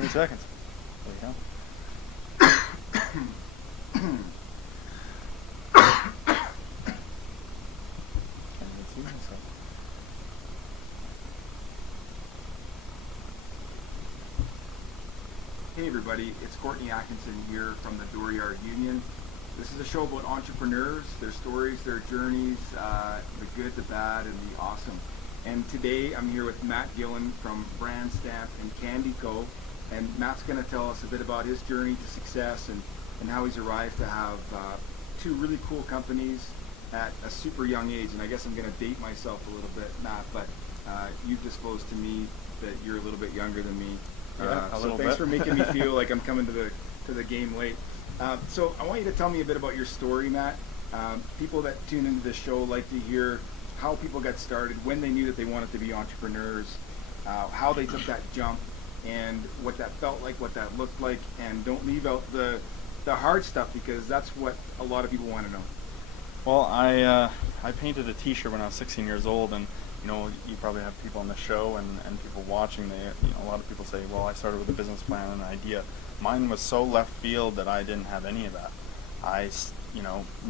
20 seconds. There you go. Hey everybody, it's Courtney Atkinson here from the Dooryard Union. This is a show about entrepreneurs, their stories, their journeys, the good, the bad, and the awesome. And today I'm here with Matt Gillen from Brand Stamp and Candy Co. And Matt's going to tell us a bit about his journey to success and how he's arrived to have two really cool companies at a super young age. And I guess I'm going to date myself a little bit, Matt, but you've disclosed to me that you're a little bit younger than me. Yeah, so thanks for making me feel like I'm coming to the game late. So I want you to tell me a bit about your story, Matt. People that tune into this show like to hear how people got started, when they knew that they wanted to be entrepreneurs, how they took that jump, and what that felt like, what that looked like, and don't leave out the hard stuff, because that's what a lot of people want to know. Well, I painted a T-shirt when I was 16 years old, and you probably have people on the show and people watching. A lot of people say, well, I started with a business plan and an idea. Mine was so left field that I didn't have any of that. I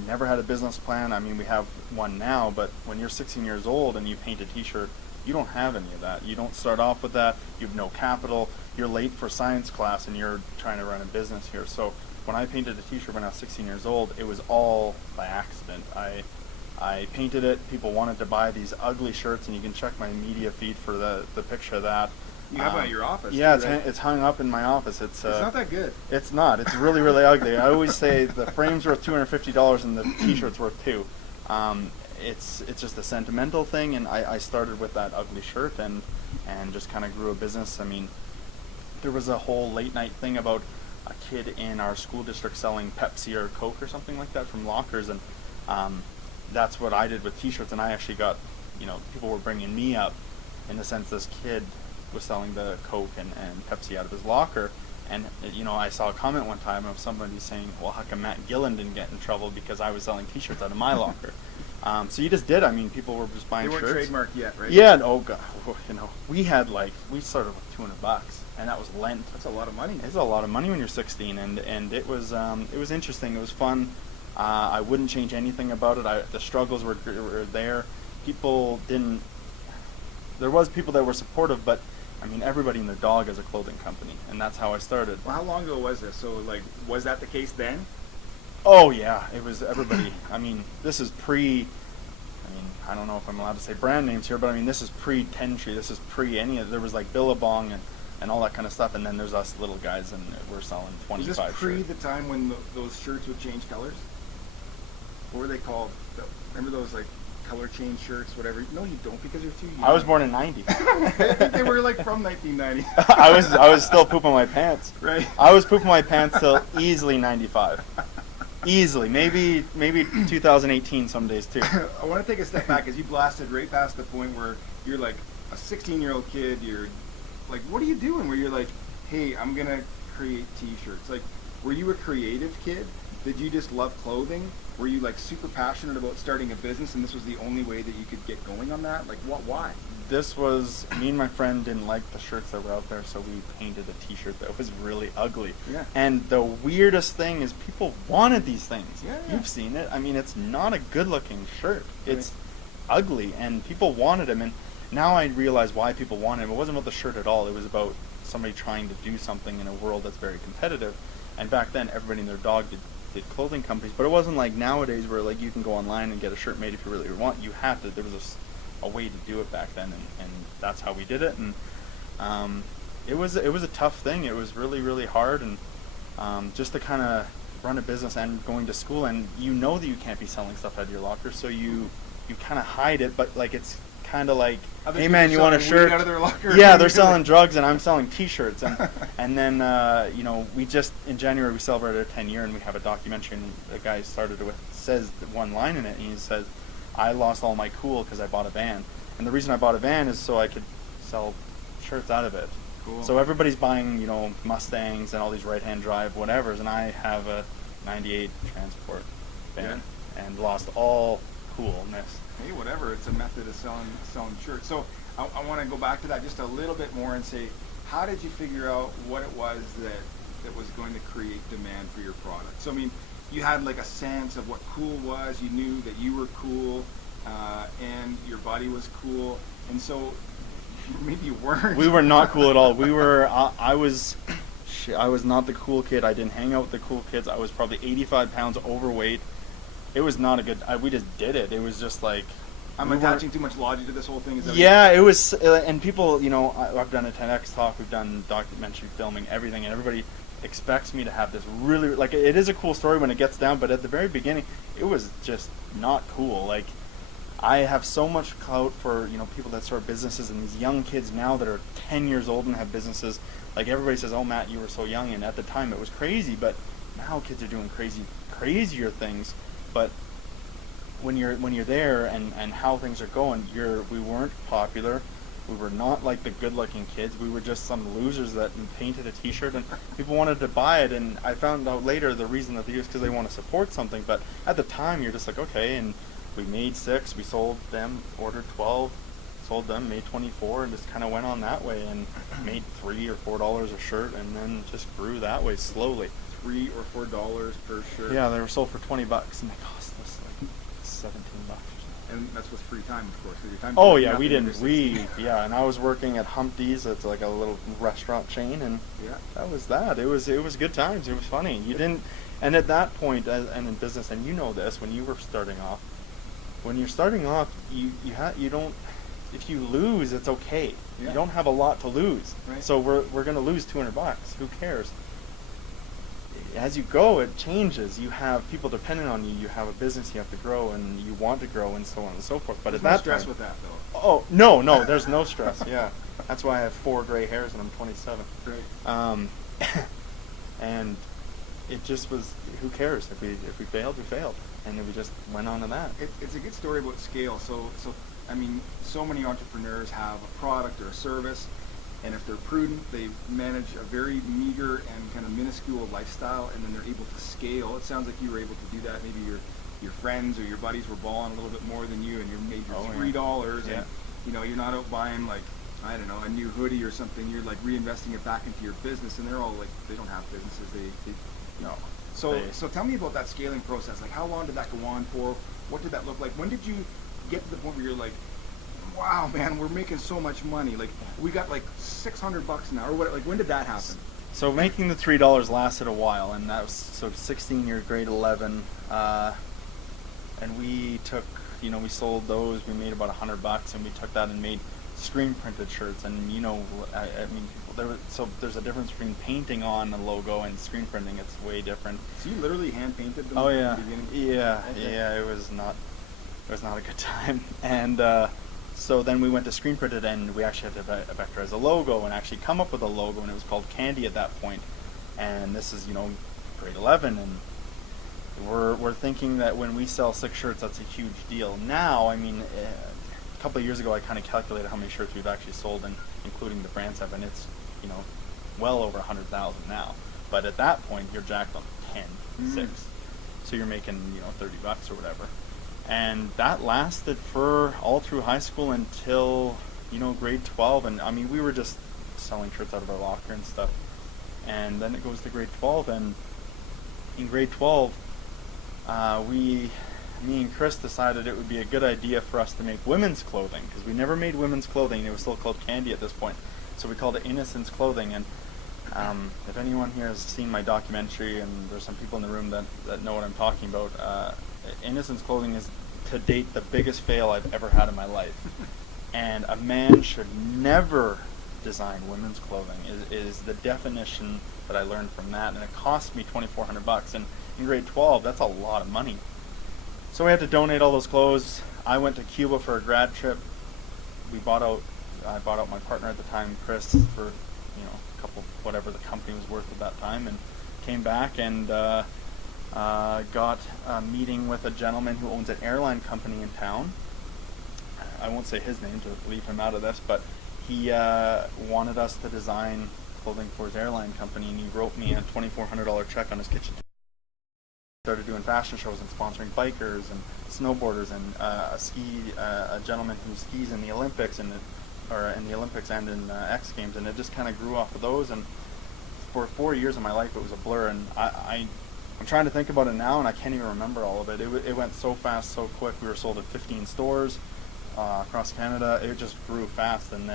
never had a business plan. I mean, we have one now, but when you're 16 years old and you paint a T-shirt, you don't have any of that. You don't start off with that. You have no capital. You're late for science class and you're trying to run a business here. So when I painted a T-shirt when I was 16 years old, it was all by accident. I painted it. People wanted to buy these ugly shirts, and you can check my media feed for the picture of that. You have it at your office. Yeah, too, right? it's hung up in my office. It's not that good. It's not. It's really, really ugly. I always say the frame's worth $250 and the T-shirt's worth $2. It's just a sentimental thing, and I started with that ugly shirt and just kind of grew a business. I mean, there was a whole late night thing about a kid in our school district selling Pepsi or Coke or something like that from lockers, and that's what I did with T-shirts. And I actually got, people were bringing me up in the sense this kid was selling the Coke and Pepsi out of his locker. And, I saw a comment one time of somebody saying, well, how come Matt Gillen didn't get in trouble because I was selling T-shirts out of my locker? So you just did. I mean, people were just buying shirts. They weren't trademarked yet, right? Yeah, oh God. We started with $200, and that was Lent. That's a lot of money. It's a lot of money when you're 16, and it was interesting. It was fun. I wouldn't change anything about it. The struggles were there. There was people that were supportive, but I mean, everybody and their dog has a clothing company, and that's how I started. Well, how long ago was this? So, was that the case then? Oh, yeah, it was everybody. I mean, this is I don't know if I'm allowed to say brand names here, but I mean, this is pre-Tentree. This is there was Billabong and all that kind of stuff, and then there's us little guys, and we're selling 25 shirts. Was this pre the time when those shirts would change colors? What were they called? Remember those, color change shirts, whatever? No, you don't, because you're too young. I was born in 90. I think they were from 1990. I was still pooping my pants. Right. I was pooping my pants till easily 95. Easily. Maybe 2018 some days too. I want to take a step back, as you blasted right past the point where you're a 16-year-old kid. You're what are you doing? Where you're hey, I'm going to create T-shirts. Were you a creative kid? Did you just love clothing? Were you super passionate about starting a business, and this was the only way that you could get going on that? Why? This was, me and my friend didn't like the shirts that were out there, so we painted a T-shirt that was really ugly. Yeah. And the weirdest thing is people wanted these things. Yeah. You've seen it. I mean, it's not a good-looking shirt. Right. It's ugly, and people wanted them. And now I realize why people wanted them. It wasn't about the shirt at all. It was about somebody trying to do something in a world that's very competitive. And back then, everybody and their dog did clothing companies, but it wasn't like nowadays where you can go online and get a shirt made if you really want. You have to. There was a way to do it back then, and that's how we did it. And it was a tough thing. It was really, really hard, and just to kind of run a business and going to school, and that you can't be selling stuff out of your locker, so you kind of hide it, but it's kind of hey man, you want a shirt? Out of their locker? Yeah, they're selling drugs and I'm selling T-shirts, and then we just in January we celebrated our 10 year, and we have a documentary, and the guy started with says one line in it, and he says, I lost all my cool because I bought a van, and the reason I bought a van is so I could sell shirts out of it. Cool. So everybody's buying Mustangs and all these right-hand drive whatevers, and I have a 98 Transport van, and lost all coolness. Hey, whatever. It's a method of selling shirts. So I want to go back to that just a little bit more and say, how did you figure out what it was that was going to create demand for your product? So I mean, you had like a sense of what cool was. You knew that you were cool, and your buddy was cool, and so maybe you weren't. We were not cool at all. We were. I was not the cool kid. I didn't hang out with the cool kids. I was probably 85 pounds overweight. It was not a good. We just did it. It was just like. I'm attaching too much logic to this whole thing. Is that yeah, it was, and people, you know, I've done a 10X talk. We've done documentary filming, everything, and everybody expects me to have this really, like, it is a cool story when it gets down, but at the very beginning, it was just not cool. Like, I have so much clout for, you know, people that start businesses, and these young kids now that are 10 years old and have businesses. Like, everybody says, oh, Matt, you were so young, and at the time it was crazy, but now kids are doing crazier things. But when you're there and how things are going, we weren't popular. We were not like the good-looking kids. We were just some losers that painted a T-shirt and people wanted to buy it. And I found out later the reason that they use because they want to support something. But at the time, you're just like, okay. And we made 6, we sold them, ordered 12, sold them, made 24, and just kind of went on that way and made $3 or $4 a shirt, and then just grew that way slowly. $3 or $4 per shirt. Yeah, they were sold for $20, and they cost us like $17 or something. And that's with free time, of course. So your time oh yeah, we didn't. Yeah, and I was working at Humpty's. It's like a little restaurant chain, and yeah, that was that. It was good times. It was funny. You didn't, and at that point, and in business, and you know this, when you were starting off, when you're starting off, you don't. If you lose, it's okay. Yeah. You don't have a lot to lose. Right. So we're gonna lose $200. Who cares? As you go, it changes. You have people dependent on you. You have a business you have to grow, and you want to grow, and so on and so forth. But there's at that no stress time, with that, though. Oh no, there's no stress. Yeah, that's why I have 4 gray hairs and I'm 27. Great. And it just was. Who cares if we failed? We failed, and then we just went on to that. It's a good story about scale. So I mean, so many entrepreneurs have a product or a service. And if they're prudent, they manage a very meager and kind of minuscule lifestyle, and then they're able to scale. It sounds like you were able to do that. Maybe your friends or your buddies were balling a little bit more than you, and you made your $3, yeah. And you know, you're not out buying like, I don't know, a new hoodie or something. You're like reinvesting it back into your business, and they're all like, they don't have businesses. They no. So tell me about that scaling process. Like, how long did that go on for? What did that look like? When did you get to the point where you're like, wow, man, we're making so much money. Like, we got like $600 now, or what? Like, when did that happen? So making the $3 lasted a while, and that was 16 year grade 11, and we took, you know, we sold those. We made about $100, and we took that and made screen printed shirts. And you know, I mean, there's a difference between painting on a logo and screen printing. It's way different. So you literally hand painted them? Oh yeah, at the beginning? yeah, okay. Yeah. It was not a good time, and. So then we went to screen printed, and we actually had to vectorize a logo and actually come up with a logo, and it was called Candy at that point. And this is, you know, grade 11, and we're thinking that when we sell 6 shirts, that's a huge deal. Now, I mean, a couple of years ago, I kind of calculated how many shirts we've actually sold, and including the brand stuff, and it's, you know, well over 100,000 now. But at that point, you're jacked on 10, 6, so you're making, you know, $30 or whatever. And that lasted for all through high school until, you know, grade 12. And I mean, we were just selling shirts out of our locker and stuff. And then it goes to grade 12. And in grade 12, me and Chris decided it would be a good idea for us to make women's clothing, because we never made women's clothing. It was still called Candy at this point. So we called it Innocence Clothing. And if anyone here has seen my documentary, and there's some people in the room that know what I'm talking about, Innocence Clothing is, to date, the biggest fail I've ever had in my life. And a man should never design women's clothing is the definition that I learned from that. And it cost me $2,400. And in grade 12, that's a lot of money. So we had to donate all those clothes. I went to Cuba for a grad trip. I bought out my partner at the time, Chris, for, you know, a couple, whatever the company was worth at that time, and came back and got a meeting with a gentleman who owns an airline company in town. I won't say his name to leave him out of this, but he wanted us to design clothing for his airline company, and he wrote me a $2,400 check on his kitchen. Started doing fashion shows and sponsoring bikers and snowboarders and a gentleman who skis in the Olympics, and or in the Olympics and in X Games, and it just kind of grew off of those. And for 4 years of my life, it was a blur, and I'm trying to think about it now, and I can't even remember all of it. It went so fast, so quick. We were sold at 15 stores across Canada. It just grew fast, and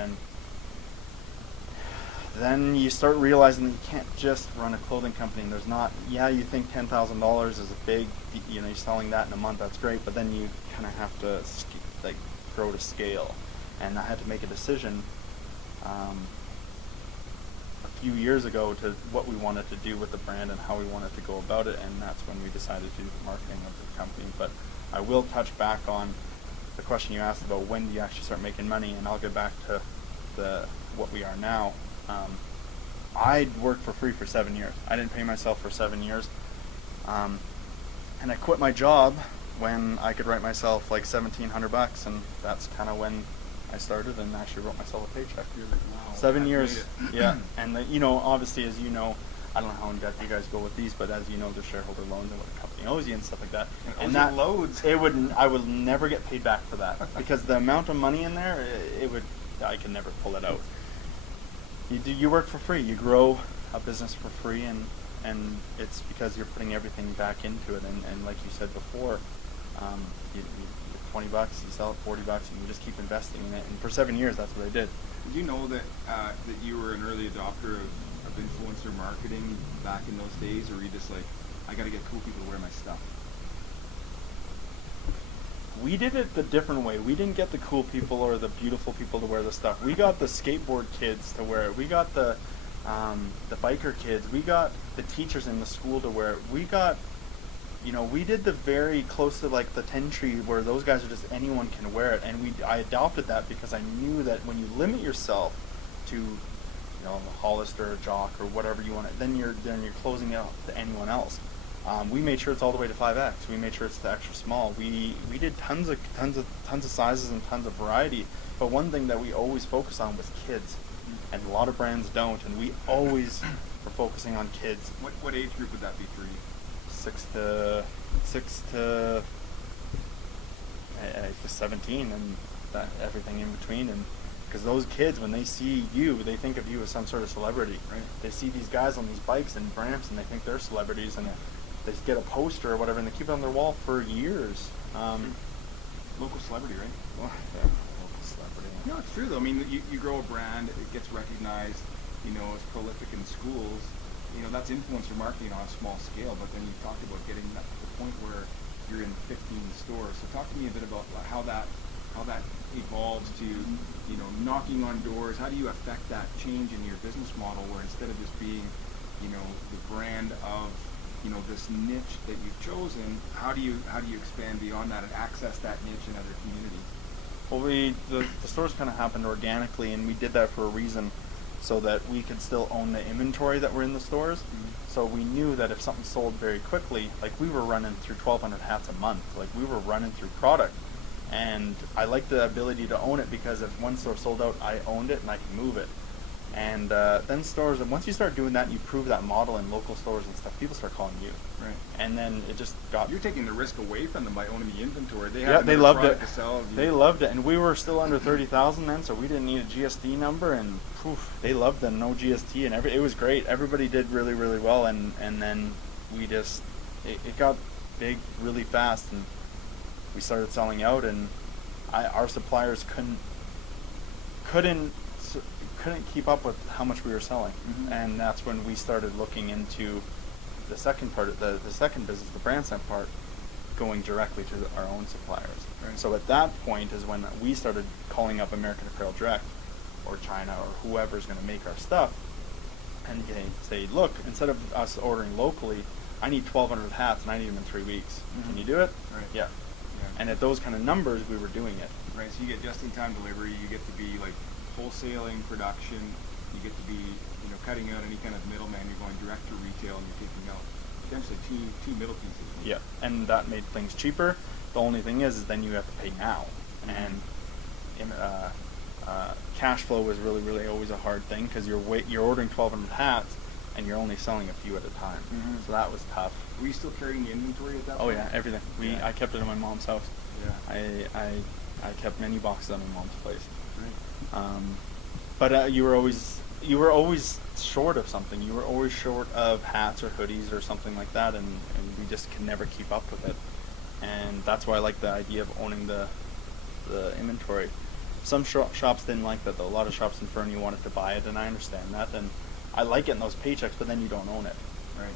then you start realizing that you can't just run a clothing company. And there's not, you think $10,000 is a big, you're selling that in a month, that's great, but then you kind of have to grow to scale. And I had to make a decision a few years ago to what we wanted to do with the brand and how we wanted to go about it, and that's when we decided to do the marketing of the company. But I will touch back on the question you asked about when do you actually start making money, and I'll get back to what we are now. I worked for free for 7 years. I didn't pay myself for 7 years. And I quit my job when I could write myself like $1,700, and that's kind of when I started and actually wrote myself a paycheck. You're like, wow, 7 years, yeah. And obviously, as you know, I don't know how in depth you guys go with these, but as you know, there's shareholder loans and what the company owes you and stuff like that. And that loads. I would never get paid back for that because the amount of money in there, I could never pull it out. You work for free. You grow a business for free, and it's because you're putting everything back into it. And like you said before, you $20, you sell it $40, and you just keep investing in it. And for 7 years, that's what I did. Did you know that you were an early adopter of influencer marketing back in those days, or were you just like, I got to get cool people to wear my stuff? We did it the different way. We didn't get the cool people or the beautiful people to wear the stuff. We got the skateboard kids to wear it. We got the biker kids. We got the teachers in the school to wear it. We got, we did the very close to like the 10 tree where those guys are just anyone can wear it. And I adopted that because I knew that when you limit yourself to, a Hollister, a Jock, or whatever you want, then you're closing it out to anyone else. We made sure it's all the way to 5X. We made sure it's the extra small. We did tons of sizes and tons of variety. But one thing that we always focused on was kids, and a lot of brands don't. And we always were focusing on kids. What age group would that be for you? 6 to 17, and everything in between. And because those kids, when they see you, they think of you as some sort of celebrity. Right. They see these guys on these bikes and ramps, and they think they're celebrities. And they get a poster or whatever, and they keep it on their wall for years. Local celebrity, right? Well, yeah, local celebrity. No, it's true though. I mean, you grow a brand, it gets recognized. It's prolific in schools. That's influencer marketing on a small scale. But then you talked about getting that to the point where you're in 15 stores. So talk to me a bit about how that evolves to knocking on doors. How do you affect that change in your business model, where instead of just being the brand of this niche that you've chosen, how do you expand beyond that and access that niche in other communities? Well, the stores kind of happened organically, and we did that for a reason, so that we could still own the inventory that were in the stores. Mm-hmm. So we knew that if something sold very quickly, like we were running through 1,200 hats a month, like we were running through product, and I liked the ability to own it because if one store sold out, I owned it and I could move it. And then stores, and once you start doing that and you prove that model in local stores and stuff, people start calling you. Right. And then it just got... You're taking the risk away from them by owning the inventory. They loved it. To sell. They loved it. And we were still under 30,000 then, so we didn't need a GST number. And they loved the no GST. And it was great. Everybody did really, really well. And then we just... It got big really fast. And we started selling out. And our suppliers couldn't keep up with how much we were selling. Mm-hmm. And that's when we started looking into the second part of the second business, the brand scent part, going directly to our own suppliers. Right. So at that point is when we started calling up American Apparel Direct or China or whoever's going to make our stuff and say, look, instead of us ordering locally, I need 1,200 hats and I need them in 3 weeks. Mm-hmm. Can you do it? Right. Yeah. And at those kind of numbers, we were doing it. Right. So you get just-in-time delivery. You get to be like wholesaling production. You get to be, cutting out any kind of middleman. You're going direct to retail, and you're taking out potentially two middle pieces. Yeah, and that made things cheaper. The only thing is then you have to pay now, and cash flow was really, really always a hard thing because you're ordering 1,200 hats, and you're only selling a few at a time. Mm-hmm. So that was tough. Were you still carrying the inventory at that point? Oh yeah, everything. I kept it in my mom's house. Yeah. I kept many boxes at my mom's place. Right. But you were always short of something. You were always short of hats or hoodies or something like that, and we just could never keep up with it. And that's why I like the idea of owning the inventory. Some shops didn't like that though. A lot of shops in Fernie wanted to buy it, and I understand that. And I like getting those paychecks, but then you don't own it, Right.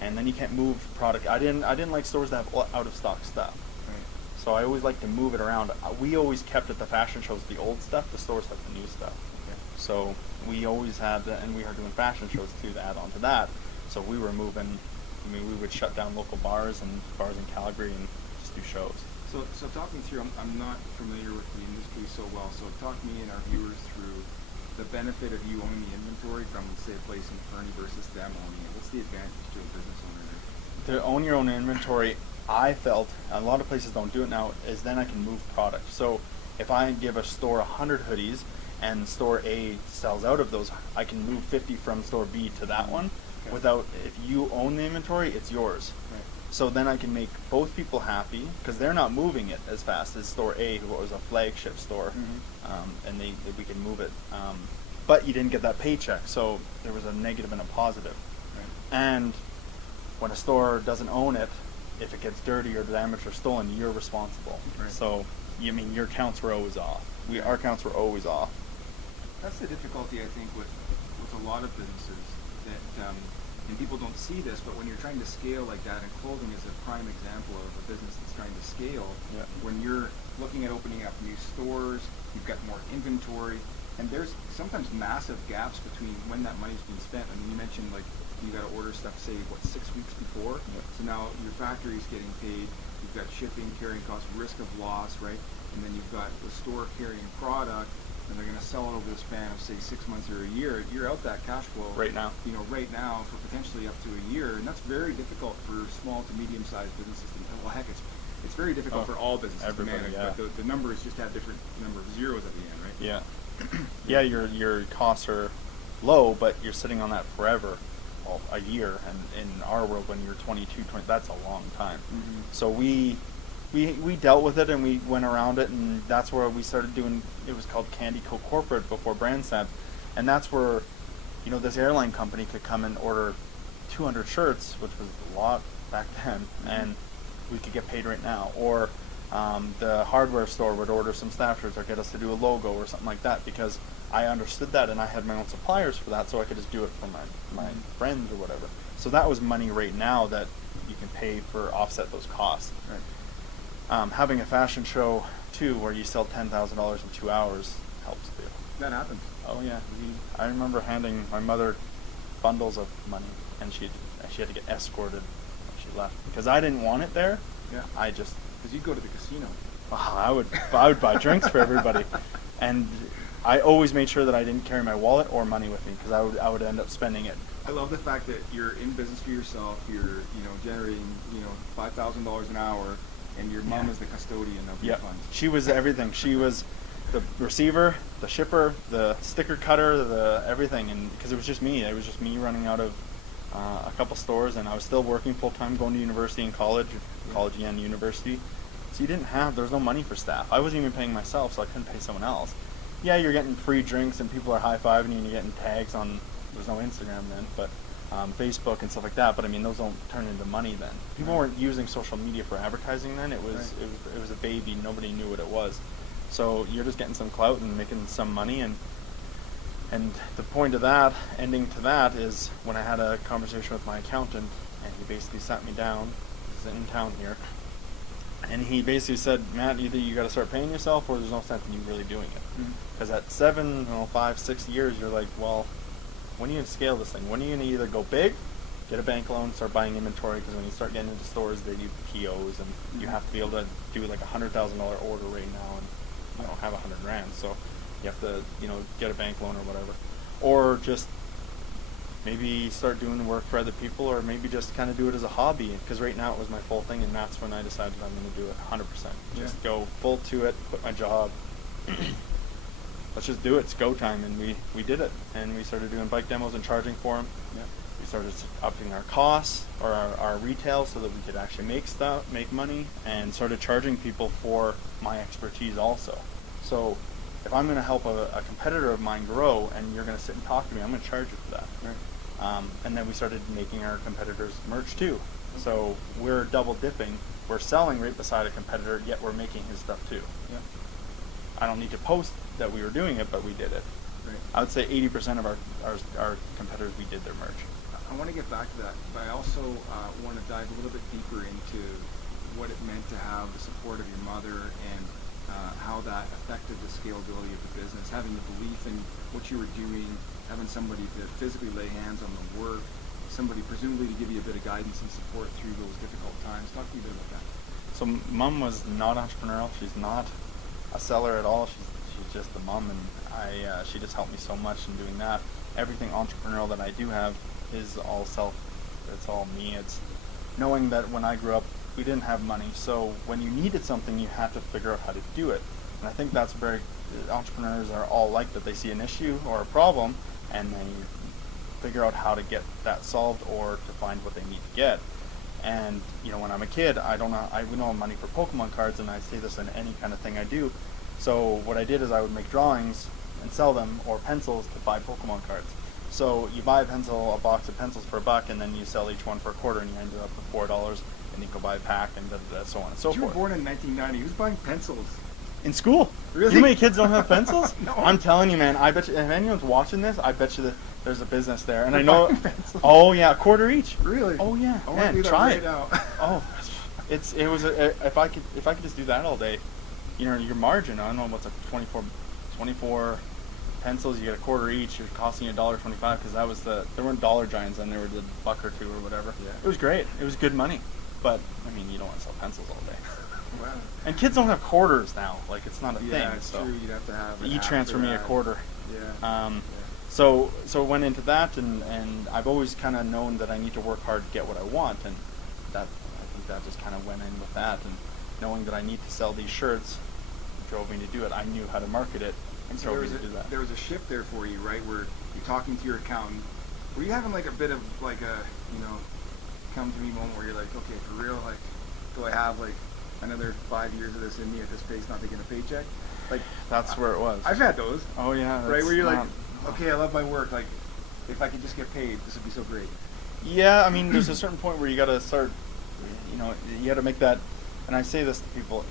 and then you can't move product. I didn't like stores that have out of stock stuff. Right. So I always like to move it around. We always kept at the fashion shows the old stuff. The stores like the new stuff. Okay. So we always had, and we were doing fashion shows too to add on to that. So we were moving. I mean, we would shut down local bars and bars in Calgary and just do shows. So talk me through, I'm not familiar with the industry so well, so talk me and our viewers through the benefit of you owning the inventory from, say, a place in Fernie versus them owning it. What's the advantage to a business owner there? To own your own inventory, I felt, a lot of places don't do it now, is then I can move product. So if I give a store 100 hoodies and store A sells out of those, I can move 50 from store B to that one. Okay. Without, if you own the inventory, it's yours. Right. So then I can make both people happy because they're not moving it as fast as store A, who was a flagship store, and we can move it. But you didn't get that paycheck, so there was a negative and a positive. Right. And when a store doesn't own it, if it gets dirty or damaged or stolen, you're responsible. Right. So you mean your counts were always off. Our counts were always off. That's the difficulty, I think, with a lot of businesses that, and people don't see this, but when you're trying to scale like that, and clothing is a prime example of a business that's trying to scale, Yeah. when you're looking at opening up new stores, you've got more inventory, and there's sometimes massive gaps between when that money's being spent. I mean, you mentioned like you got to order stuff, say, 6 weeks before? Yeah. So now your factory's getting paid, you've got shipping, carrying costs, risk of loss, right? And then you've got the store carrying product, and they're going to sell it over the span of, say, 6 months or a year. You're out that cash flow Right now. Right now for potentially up to a year, and that's very difficult for small to medium-sized businesses. Well, heck, it's very difficult for all businesses to manage. Yeah. But the numbers just have different number of zeros at the end, right? Yeah. Yeah, your costs are low, but you're sitting on that forever. Well, a year, and in our world, when you're 22, 20, that's a long time. Mm-hmm. So we dealt with it, and we went around it, and that's where we started doing. It was called Candy Co Corporate before BrandSnap, and that's where, this airline company could come and order 200 shirts, which was a lot back then, and we could get paid right now. Or the hardware store would order some staff shirts or get us to do a logo or something like that, because I understood that, and I had my own suppliers for that, so I could just do it for my friends or whatever. So that was money right now that you can pay for offset those costs. Right. Having a fashion show too, where you sell $10,000 in 2 hours, helps too. That happens. Oh yeah, I remember handing my mother bundles of money, and she had to get escorted when she left because I didn't want it there. Yeah. Because you'd go to the casino. I would buy drinks for everybody, and I always made sure that I didn't carry my wallet or money with me because I would end up spending it. I love the fact that you're in business for yourself. You're generating $5,000 an hour, and your mom is the custodian of your funds. She was everything. She was the receiver, the shipper, the sticker cutter, the everything, and because it was just me running out of a couple stores, and I was still working full time, going to university and college and university. So there was no money for staff. I wasn't even paying myself, so I couldn't pay someone else. Yeah, you're getting free drinks and people are high-fiving you and you're getting tags on, there's no Instagram then, but Facebook and stuff like that. But I mean, those don't turn into money then. People weren't using social media for advertising then. It was a baby. Nobody knew what it was. So you're just getting some clout and making some money, and the point of that, ending to that, is when I had a conversation with my accountant, and he basically sat me down. He's in town here. And he basically said, Matt, either you got to start paying yourself or there's no sense in you really doing it. Because at 5, 6 years, you're like, well, when are you going to scale this thing? When are you going to either go big, get a bank loan, start buying inventory? Because when you start getting into stores, they do POs, and you have to be able to do like $100,000 order right now, and you don't have $100,000, so you have to get a bank loan or whatever, or just maybe start doing the work for other people, or maybe just kind of do it as a hobby, because right now it was my full thing, and that's when I decided I'm going to do it 100%. Just go full to it, quit my job. Let's just do it. It's go time, and we did it, and we started doing bike demos and charging for them. Yeah. We started upping our costs or our retail so that we could actually make money, and started charging people for my expertise also. So if I'm going to help a competitor of mine grow and you're going to sit and talk to me, I'm going to charge you for that. Right. And then we started making our competitors merch too. So we're double dipping. We're selling right beside a competitor, yet we're making his stuff too. Yeah. I don't need to post that we were doing it, but we did it. Right. I would say 80% of our competitors, we did their merch. I want to get back to that, but I also want to dive a little bit deeper into what it meant to have the support of your mother and how that affected the scalability of the business, having the belief in what you were doing, having somebody to physically lay hands on the work, somebody presumably to give you a bit of guidance and support through those difficult times. Talk to me a bit about that. So Mom was not entrepreneurial. She's not a seller at all. She's just the mom, and she just helped me so much in doing that. Everything entrepreneurial that I do have is all self. It's all me. It's knowing that when I grew up, we didn't have money, so when you needed something, you had to figure out how to do it. And I think that's very, entrepreneurs are all like that. They see an issue or a problem, and they figure out how to get that solved or to find what they need to get. And when I'm a kid, we don't have money for Pokemon cards, and I say this in any kind of thing I do. So what I did is I would make drawings and sell them, or pencils to buy Pokemon cards. So you buy a box of pencils for $1, and then you sell each one for $0.25, and you end up with $4. And you go buy a pack, and so on and so forth. You were born in 1990. Who's buying pencils? In school. Really? You know how many kids don't have pencils? No. I'm telling you, man. I bet you, if anyone's watching this, I bet you that there's a business there. And I They're know. buying pencils. Oh yeah, $0.25 each. Really? Oh yeah. I want to do that try right it. now. Oh, if I could just do that all day, your margin. I don't know what's 24 pencils. You get $0.25 each. It's costing you $1.25 because there weren't Dollar Giants then. They were the $1 or $2 or whatever. Yeah. It was great. It was good money. But I mean, you don't want to sell pencils all day. Wow. And kids don't have quarters now. Like, it's not a thing. Yeah, it's so true. You'd have to have an app transfer for me a that. quarter. Yeah. So it went into that, and I've always kind of known that I need to work hard to get what I want, and I think that just kind of went in with that, and knowing that I need to sell these shirts drove me to do it. I knew how to market it, and So drove me to do that. there was a shift there for you, right? Where you're talking to your accountant. Were you having like a bit of like a come to me moment where you're like, okay, for real, like, do I have like another 5 years of this in me at this pace, not taking a paycheck? Like, That's where it was. I've had those. Oh yeah. Right, where you're like, not- okay, I love my work. Like, if I could just get paid, this would be so great. Yeah, I mean, there's a certain point where you got to start, you got to make that, and I say this to people,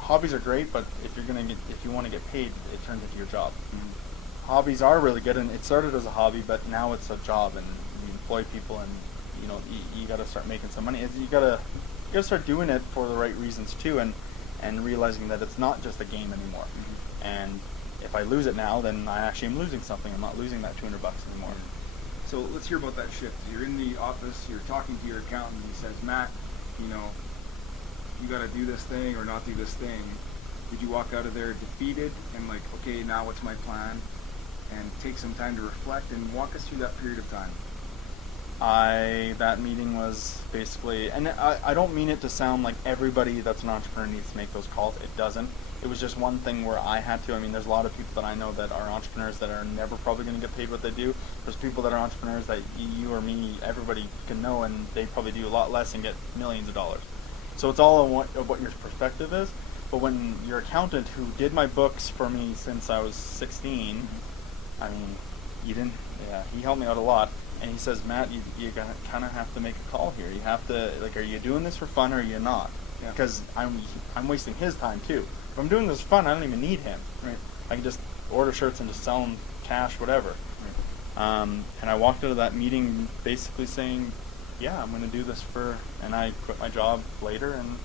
hobbies are great, but if you want to get paid, it turns into your job. Mm-hmm. Hobbies are really good, and it started as a hobby, but now it's a job, and you employ people, and you got to start making some money. You got to start doing it for the right reasons too, and realizing that it's not just a game anymore. Mm-hmm. And if I lose it now, then I actually am losing something. I'm not losing that $200 anymore. So let's hear about that shift. You're in the office, you're talking to your accountant, he says, Matt, you got to do this thing or not do this thing. Did you walk out of there defeated and like, okay, now what's my plan? And take some time to reflect and walk us through that period of time. That meeting was basically, and I don't mean it to sound like everybody that's an entrepreneur needs to make those calls. It doesn't. It was just one thing where I had to. I mean, there's a lot of people that I know that are entrepreneurs that are never probably going to get paid what they do. There's people that are entrepreneurs that you or me, everybody can know, and they probably do a lot less and get millions of dollars. So it's all on what your perspective is. But when your accountant, who did my books for me since I was 16, I mean, he helped me out a lot. And he says, Matt, you kind of have to make a call here. You have to, like, are you doing this for fun or are you not? Yeah. Because I'm wasting his time too. If I'm doing this for fun, I don't even need him. Right. I can just order shirts and just sell them cash, whatever. Right. And I walked out of that meeting basically saying, yeah, I'm going to do this and I quit my job later, and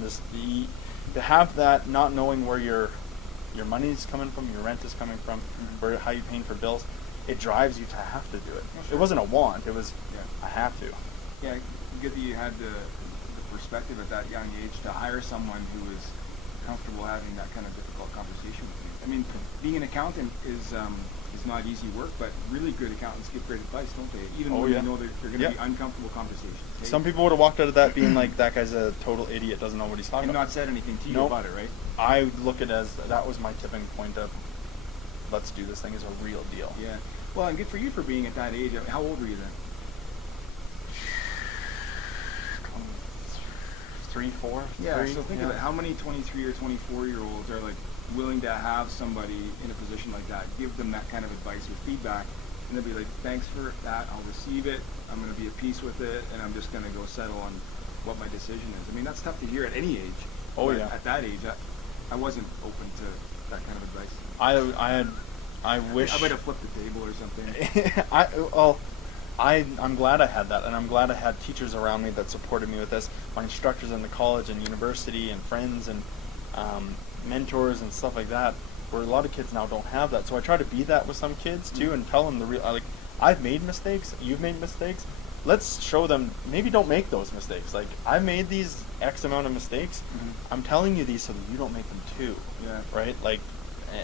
just to have that, not knowing where your money's coming from, your rent is coming from, where how you're paying for bills, it drives you to have to do it. Oh, sure. It wasn't a want, it was Yeah. I have to. Yeah, good that you had the perspective at that young age to hire someone who was comfortable having that kind of difficult conversation with you. I mean, being an accountant is not easy work, but really good accountants give great advice, don't they? Even when you know they're going to be uncomfortable conversations. Hey? Some people would have walked out of that being like, that guy's a total idiot, doesn't know what he's talking And about. not said anything to you Nope. about it, right? I look at it as that was my tipping point of, let's do this thing as a real deal. Yeah. Well, and good for you for being at that age. I mean, how old were you then? 3, 4. Yeah, 3, so think of it. How many 23 or 24-year-olds are like, willing to have somebody in a position like that, give them that kind of advice or feedback, and they'll be like, thanks for that, I'll receive it, I'm going to be at peace with it, and I'm just going to go settle on what my decision is. I mean, that's tough to hear at any age. Oh, but yeah. At that age, I wasn't open to that kind of advice. I wish I might have flipped the table or something. I'm glad I had that, and I'm glad I had teachers around me that supported me with this. My instructors in the college and university and friends and mentors and stuff like that, where a lot of kids now don't have that. So I try to be that with some kids too, and tell them the real, like, I've made mistakes, you've made mistakes. Let's show them, maybe don't make those mistakes. Like, I made these X amount of mistakes. I'm telling you these so that you don't make them too. Yeah. Right? Like,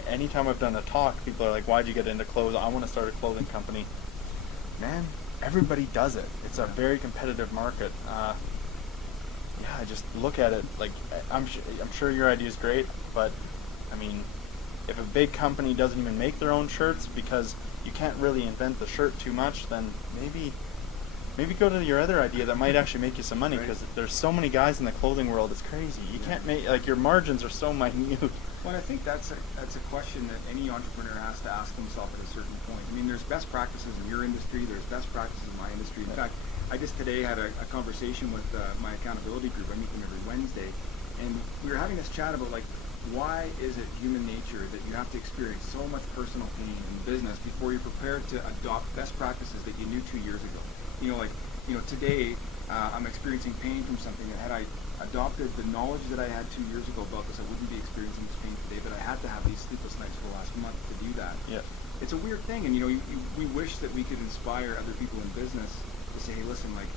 anytime I've done a talk, people are like, why'd you get into clothes? I want to start a clothing company. Man, everybody does it. It's a very competitive market. I just look at it like, I'm sure your idea is great, but I mean, if a big company doesn't even make their own shirts because you can't really invent the shirt too much, then maybe go to your other idea that might actually make you some money, because there's so many guys in the clothing world, it's crazy. You can't make, like, your margins are so minute. Well, I think that's a question that any entrepreneur has to ask themselves at a certain point. I mean, there's best practices in your industry, there's best practices in my industry. In fact, I just today had a conversation with my accountability group. I meet them every Wednesday, and we were having this chat about, like, why is it human nature that you have to experience so much personal pain in business before you're prepared to adopt best practices that you knew 2 years ago? Today I'm experiencing pain from something that, had I adopted the knowledge that I had 2 years ago about this, I wouldn't be experiencing this pain today, but I had to have these sleepless nights for the last month to do that. Yeah. It's a weird thing, and we wish that we could inspire other people in business to say, hey, listen, like,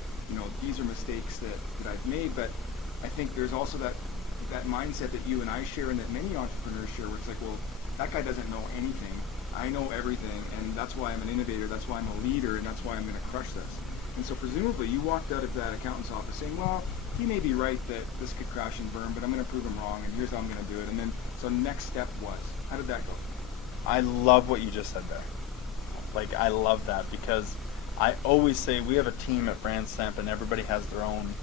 these are mistakes that I've made, but I think there's also that mindset that you and I share, and that many entrepreneurs share, where it's like, well, that guy doesn't know anything, I know everything, and that's why I'm an innovator, that's why I'm a leader, and that's why I'm going to crush this. And so presumably you walked out of that accountant's office saying, well, he may be right that this could crash and burn, but I'm going to prove him wrong, and here's how I'm going to do it. And then, so next step was, how did that go? I love what you just said there. Like, I love that, because I always say we have a team at Brand Stamp, and everybody has their own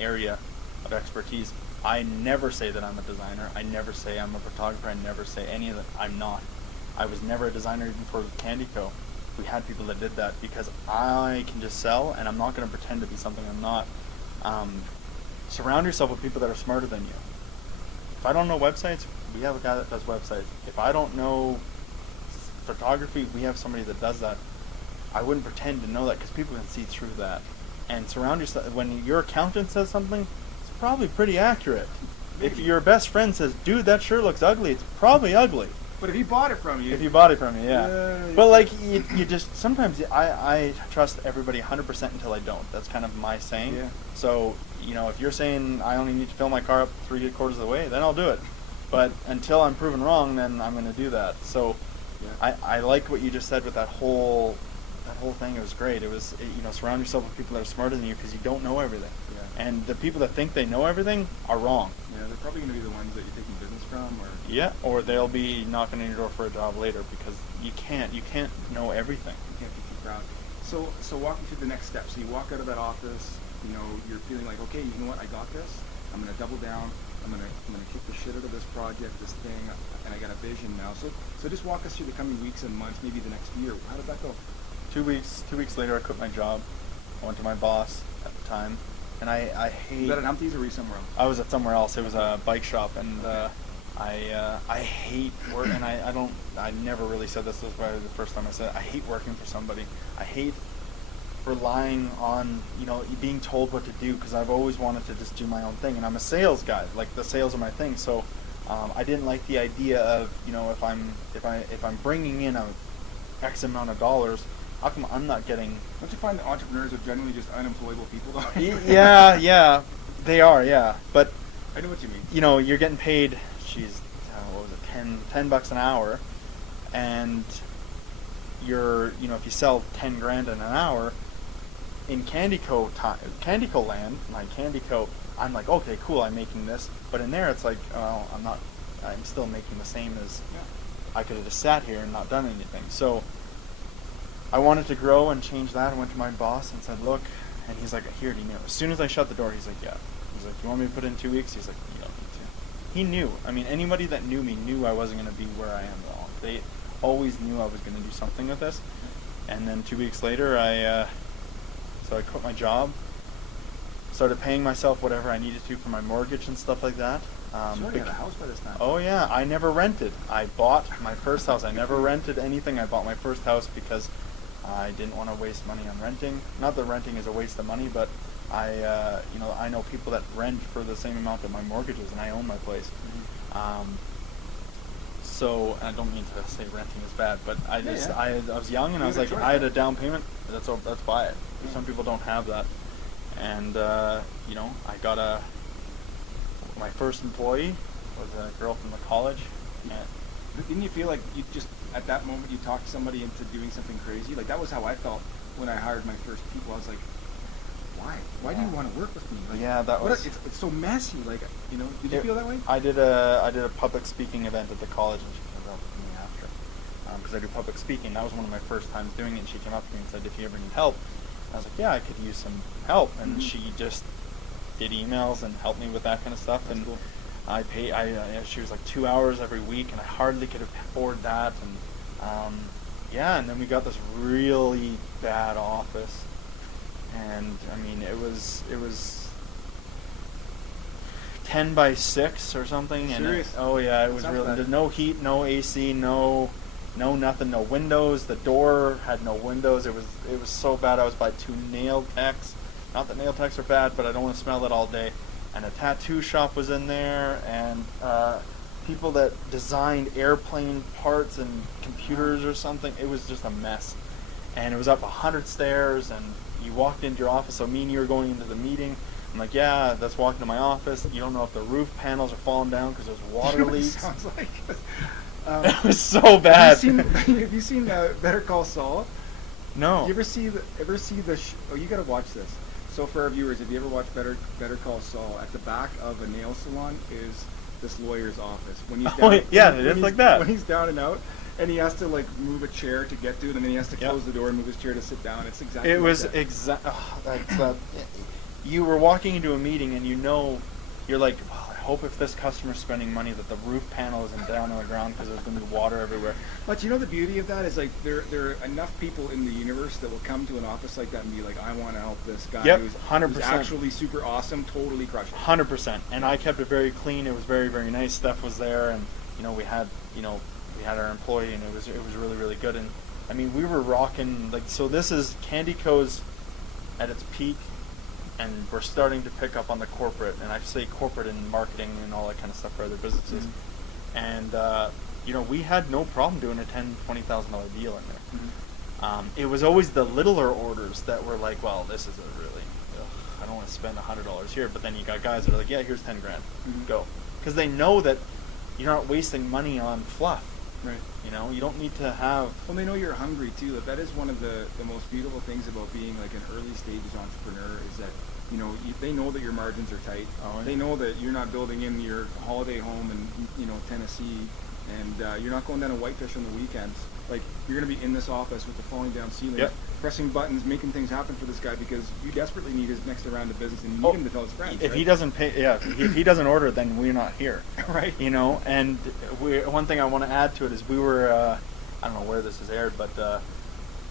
area of expertise. I never say that I'm a designer. I never say I'm a photographer. I never say any of that. I'm not. I was never a designer even for Candy Co. We had people that did that because I can just sell, and I'm not going to pretend to be something I'm not. Surround yourself with people that are smarter than you. If I don't know websites, we have a guy that does websites. If I don't know photography, we have somebody that does that. I wouldn't pretend to know that, because people can see through that. And surround yourself. When your accountant says something, it's probably pretty accurate. Maybe. If your best friend says, dude, that shirt looks ugly, it's probably ugly. But if he bought it from you. If you bought it from me, yeah. But like, you just, sometimes I trust everybody 100% until I don't. That's kind of my saying. Yeah. So, if you're saying I only need to fill my car up 3/4 of the way, then I'll do it. But until I'm proven wrong, then I'm going to do that. So I like what you just said with that whole thing. It was great. It was, surround yourself with people that are smarter than you, because you don't know everything. Yeah. And the people that think they know everything are wrong. Yeah, they're probably going to be the ones that you're taking business from, or... Yeah, or they'll be knocking on your door for a job later, because you can't know everything. You can't be too proud. So walk me through the next step. So you walk out of that office, you're feeling like, okay, you know what, I got this. I'm going to double down. I'm going to kick the shit out of this project, this thing, and I got a vision now. So just walk us through the coming weeks and months, maybe the next year. How did that go? 2 weeks later, I quit my job. I went to my boss at the time, and I hate... Was that at Humpty's, or were you somewhere else? I was at somewhere else. It was a bike shop, and I hate work, and I never really said this. This was probably the first time I said it. I hate working for somebody. I hate relying on, being told what to do, because I've always wanted to just do my own thing, and I'm a sales guy. Like, the sales are my thing. So I didn't like the idea of, if I'm bringing in a X amount of dollars, how come I'm not getting... Don't you find that entrepreneurs are generally just unemployable people, though? Yeah, they are, yeah. But I know what you mean. You're getting paid, what was it, $10 an hour, and you're, if you sell 10 grand in an hour, in Candy Co land, my Candy Co, I'm like, okay, cool, I'm making this. But in there, it's like, oh, I'm still making the same as... Yeah. I could have just sat here and not done anything. So I wanted to grow and change that. I went to my boss and said, look, and he's like, here, do you know? As soon as I shut the door, he's like, yeah. He's like, you want me to put in 2 weeks? He's like, you don't need to. he knew. I mean, anybody that knew me knew I wasn't going to be where I am now. They always knew I was going to do something with this. And then 2 weeks later, I quit my job, started paying myself whatever I needed to for my mortgage and stuff like that. You already had a house by this time. Oh yeah, I never rented. I bought my first house. I never rented anything. I bought my first house because I didn't want to waste money on renting. Not that renting is a waste of money, but I know people that rent for the same amount that my mortgage is, and I own my place. So I don't mean to say renting is bad, but I was young and I was like, I had a down payment. Let's buy it. Some people don't have that, and I got my first employee was a girl from the college. But didn't you feel like you just at that moment you talked somebody into doing something crazy? Like that was how I felt when I hired my first people. I was like, why? Why do you want to work with me? Like, yeah, that was. It's so messy. Like, did you feel that way? I did a public speaking event at the college, and she came up to me after because I do public speaking. That was one of my first times doing it. And she came up to me and said, "If you ever need help," I was like, "Yeah, I could use some help." And she just did emails and helped me with that kind of stuff. That's and cool. She was like 2 hours every week, and I hardly could afford that. And and then we got this really bad office. And I mean, it was 10 by 6 or something. Serious? And it was really bad. no heat, no AC, no nothing, no windows. The door had no windows. It was so bad. I was by 2 nail techs. Not that nail techs are bad, but I don't want to smell it all day. And a tattoo shop was in there, and people that designed airplane parts and computers or something. It was just a mess. And it was up 100 stairs, and you walked into your office. So me and you were going into the meeting. I'm like, yeah, let's walk into my office. You don't know if the roof panels are falling down because there's water leaks. Sounds like it was so bad. Have you seen Better Call Saul? No. You ever see the you got to watch this. So for our viewers, if you ever watch Better Call Saul, at the back of a nail salon is this lawyer's office. When he's down, it's like that. When he's down and out, and he has to like move a chair to get to it, and then he has to close the door and move his chair to sit down. It's exactly. It was that. You were walking into a meeting, and you're like, oh, I hope if this customer's spending money that the roof panel isn't down on the ground because there's going to be water everywhere. But the beauty of that is like there are enough people in the universe that will come to an office like that and be like, I want to help this guy who's 100%. actually super awesome, totally crushed it. 100%. And I kept it very clean. It was very, very nice. Steph was there, and we had our employee, and it was really, really good. And I mean, we were rocking so this is Candy Co's at its peak. And we're starting to pick up on the corporate, and I say corporate in marketing and all that kind of stuff for other businesses. And we had no problem doing a $10,000, $20,000 deal in there. It was always the littler orders that were like, well, this is I don't want to spend $100 here. But then you got guys that are like, yeah, here's 10 grand, go, because they know that you're not wasting money on fluff. Right. You don't need to have. Well, they know you're hungry too. That is one of the most beautiful things about being like an early stages entrepreneur is that they know that your margins are tight. They know that you're not building in your holiday home in Tennessee, and you're not going down to Whitefish on the weekends. Like you're going to be in this office with the falling down ceiling, pressing buttons, making things happen for this guy because you desperately need his next round of business and you need him to tell his friends. If he doesn't pay, if he doesn't order, then we're not here. Right. And one thing I want to add to it is we were, I don't know where this is aired, but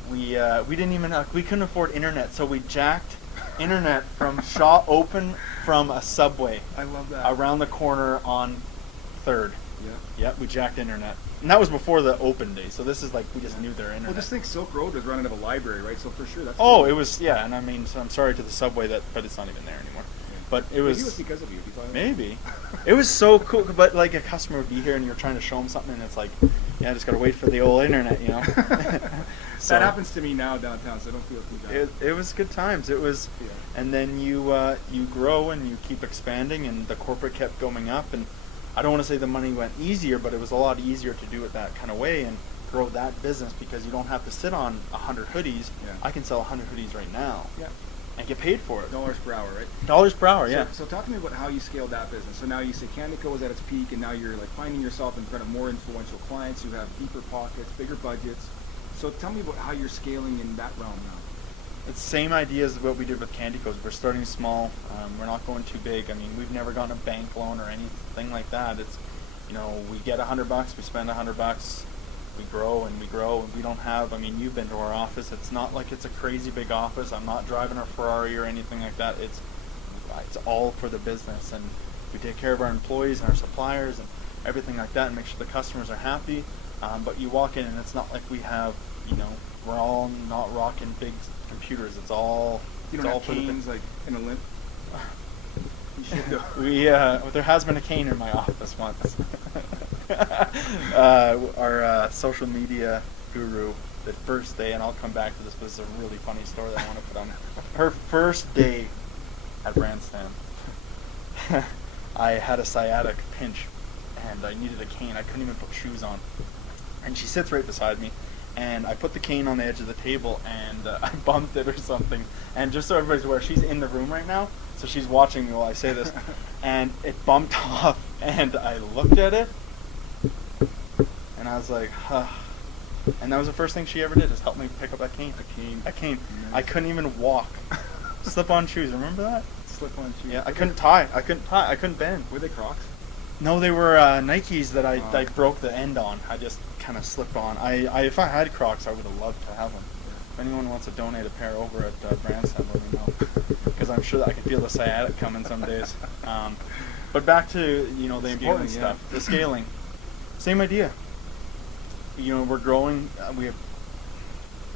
we couldn't afford internet, so we jacked internet from Shaw Open from a Subway. I love that. Around the corner on 3rd. Yeah. Yep, we jacked internet. And that was before the open day, so this is like we just knew their internet. Well, just think Silk Road was running out of a library, right? So for sure that's... Oh, it was, and I mean, so I'm sorry to the Subway, but it's not even there anymore. Yeah. But it was... Maybe it was because of you. Maybe. It was so cool, but like a customer would be here and you're trying to show them something and it's like, I just got to wait for the old internet, So, that happens to me now downtown, so don't feel too bad. It was good times. It was, and then you grow and you keep expanding, and the corporate kept going up, and I don't want to say the money went easier, but it was a lot easier to do it that kind of way and grow that business because you don't have to sit on 100 hoodies. Yeah. I can sell 100 hoodies right now. Yeah. And get paid for it. Dollars per hour, right? Dollars per hour, yeah. So talk to me about how you scaled that business. So now you say Candico is at its peak, and now you're like finding yourself in front of more influential clients who have deeper pockets, bigger budgets. So tell me about how you're scaling in that realm now. It's the same idea as what we did with Candy Coats. We're starting small. We're not going too big. I mean, we've never gotten a bank loan or anything like that. It's, we get $100, we spend $100, we grow and we don't have. I mean, you've been to our office. It's not like it's a crazy big office. I'm not driving a Ferrari or anything like that. It's all for the business, and we take care of our employees and our suppliers and everything like that, and make sure the customers are happy. But you walk in and it's not like we have, we're all not rocking big computers. It's all. You don't have canes like in a limp. You should though. There has been a cane in my office once. Our social media guru, the first day, and I'll come back to this, but it's a really funny story that I want to put on. Her first day at Brandstand, I had a sciatic pinch, and I needed a cane. I couldn't even put shoes on. And she sits right beside me, and I put the cane on the edge of the table, and I bumped it or something. And just so everybody's aware, she's in the room right now, so she's watching me while I say this. And it bumped off, and I looked at it, and I was like, huh. And that was the first thing she ever did, is help me pick up that cane. A cane. Nice. I couldn't even walk. Slip-on shoes, remember that? Slip-on shoes. Yeah, I couldn't tie. I couldn't bend. Were they Crocs? No, they were Nikes that I broke the end on. I just kind of slipped on. If I had Crocs, I would have loved to have them. If anyone wants to donate a pair over at Brandstand, let me know, because I'm sure that I can feel the sciatic coming some days. But back to the important stuff, the scaling. Same idea. We're growing. We have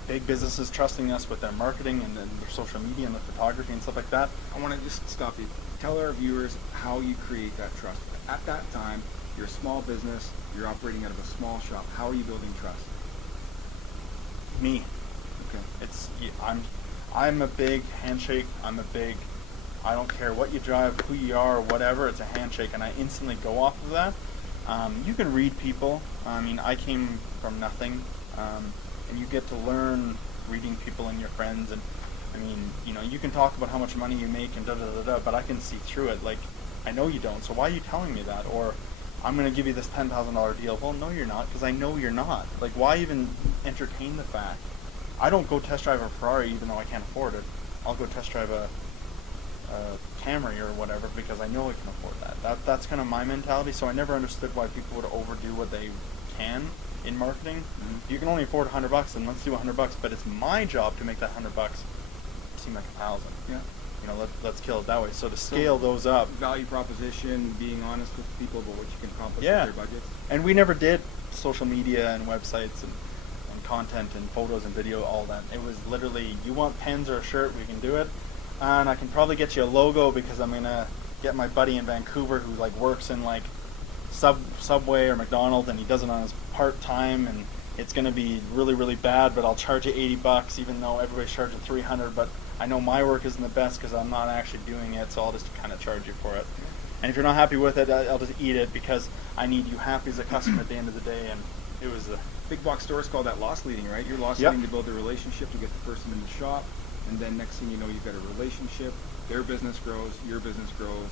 big businesses trusting us with their marketing and their social media and the photography and stuff like that. I want to just stop you. Tell our viewers how you create that trust. At that time, you're a small business, you're operating out of a small shop. How are you building trust? Me. Okay. I'm a big handshake. I don't care what you drive, who you are, or whatever. It's a handshake, and I instantly go off of that. You can read people. I mean, I came from nothing, and you get to learn reading people and your friends. And I mean, you can talk about how much money you make and da-da-da-da, but I can see through it. Like, I know you don't, so why are you telling me that? Or, I'm going to give you this $10,000 deal. Well, no, you're not, because I know you're not. Like, why even entertain the fact? I don't go test drive a Ferrari even though I can't afford it. I'll go test drive a Camry or whatever because I know I can afford that. That's kind of my mentality, so I never understood why people would overdo what they can in marketing. Mm-hmm. You can only afford $100, and let's do $100, but it's my job to make that $100 seem like $1,000. Yeah. Let's kill it that way. So to scale those up, value proposition, being honest with people about what you can accomplish with your budget. And we never did social media and websites and content and photos and video, all that. It was literally, you want pens or a shirt, we can do it, and I can probably get you a logo because I'm gonna get my buddy in Vancouver who works in Subway or McDonald's, and he does it on his part time, and it's gonna be really, really bad, but I'll charge you $80 even though everybody's charging $300, but I know my work isn't the best because I'm not actually doing it, so I'll just kind of charge you for it. And if you're not happy with it, I'll just eat it because I need you happy as a customer at the end of the day. And it was the big box stores call that loss leading, right? You're loss leading to build a relationship to get the person in the shop, and then next thing you know, you've got a relationship. Their business grows, your business grows,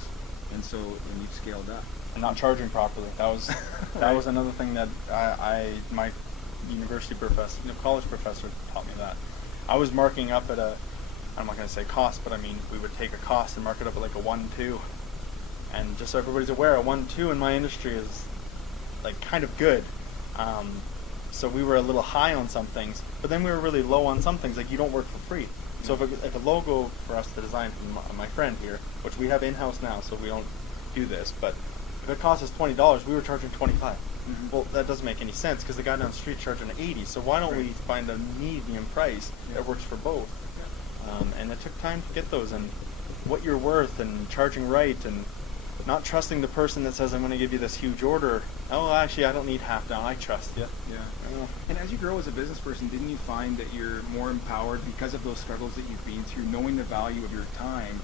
and so then you've scaled up. And not charging properly. That was that was another thing that my university professor, college professor taught me that. I was marking up at I'm not going to say cost, but I mean, we would take a cost and mark it up at a 1-2. And just so everybody's aware, a 1-2 in my industry is kind of good. So we were a little high on some things, but then we were really low on some things. You don't work for free. So if a logo for us to design from my friend here, which we have in-house now, so we don't do this, but if it cost us $20, we were charging $25. Mm-hmm. Well, that doesn't make any sense because the guy down the street charging $80. So why don't we find a medium price that works for both? And it took time to get those, and what you're worth, and charging right, and not trusting the person that says, I'm going to give you this huge order. Oh, actually, I don't need half now. I trust you. Yeah. And as you grow as a business person, didn't you find that you're more empowered because of those struggles that you've been through, knowing the value of your time,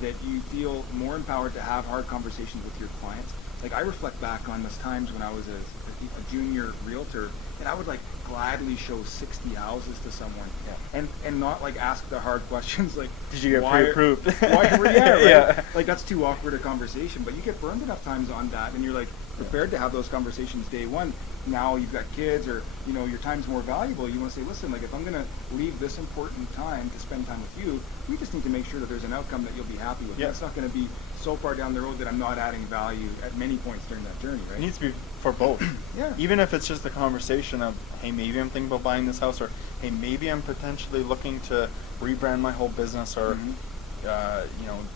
that you feel more empowered to have hard conversations with your clients? I reflect back on those times when I was a junior realtor, and I would gladly show 60 houses to someone, and not ask the hard questions did you get pre-approved? Why? Yeah, right. That's too awkward a conversation. But you get burned enough times on that, and you're like, prepared to have those conversations day one. Now you've got kids, or your time's more valuable. You want to say, listen, like if I'm going to leave this important time to spend time with you, we just need to make sure that there's an outcome that you'll be happy with. Yeah. It's not going to be so far down the road that I'm not adding value at many points during that journey, right? It needs to be for both. Yeah. Even if it's just a conversation of, hey, maybe I'm thinking about buying this house, or hey, maybe I'm potentially looking to rebrand my whole business, or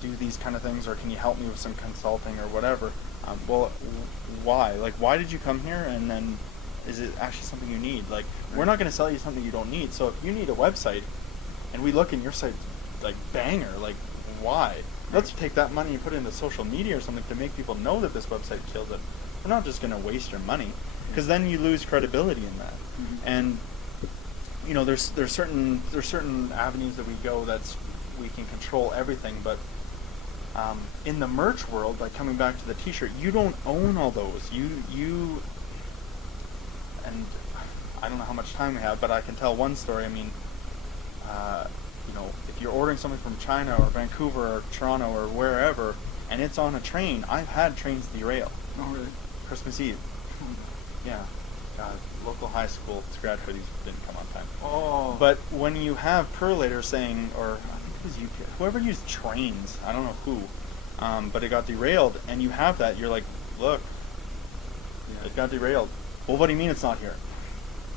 do these kind of things, or can you help me with some consulting or whatever? Well, why? Like, why did you come here? And then, is it actually something you need? Like, we're not going to sell you something you don't need. So if you need a website, and we look and your site's like banger, like, why? Let's take that money and put it into social media or something to make people know that this website kills it. We're not just going to waste your money, because then you lose credibility in that. And there's certain avenues that we go that's we can control everything, but in the merch world, like coming back to the t-shirt, you don't own all those. You and I don't know how much time we have, but I can tell one story. I mean, if you're ordering something from China or Vancouver or Toronto or wherever, and it's on a train, I've had trains derail. Oh, really? Christmas Eve. Yeah. Local high school scratch hoodies didn't come on time. Oh. But when you have Perlator saying, or I think it was UPS, whoever used trains, I don't know who, but it got derailed, and you have that, you're like, look, it got derailed. Well, what do you mean it's not here?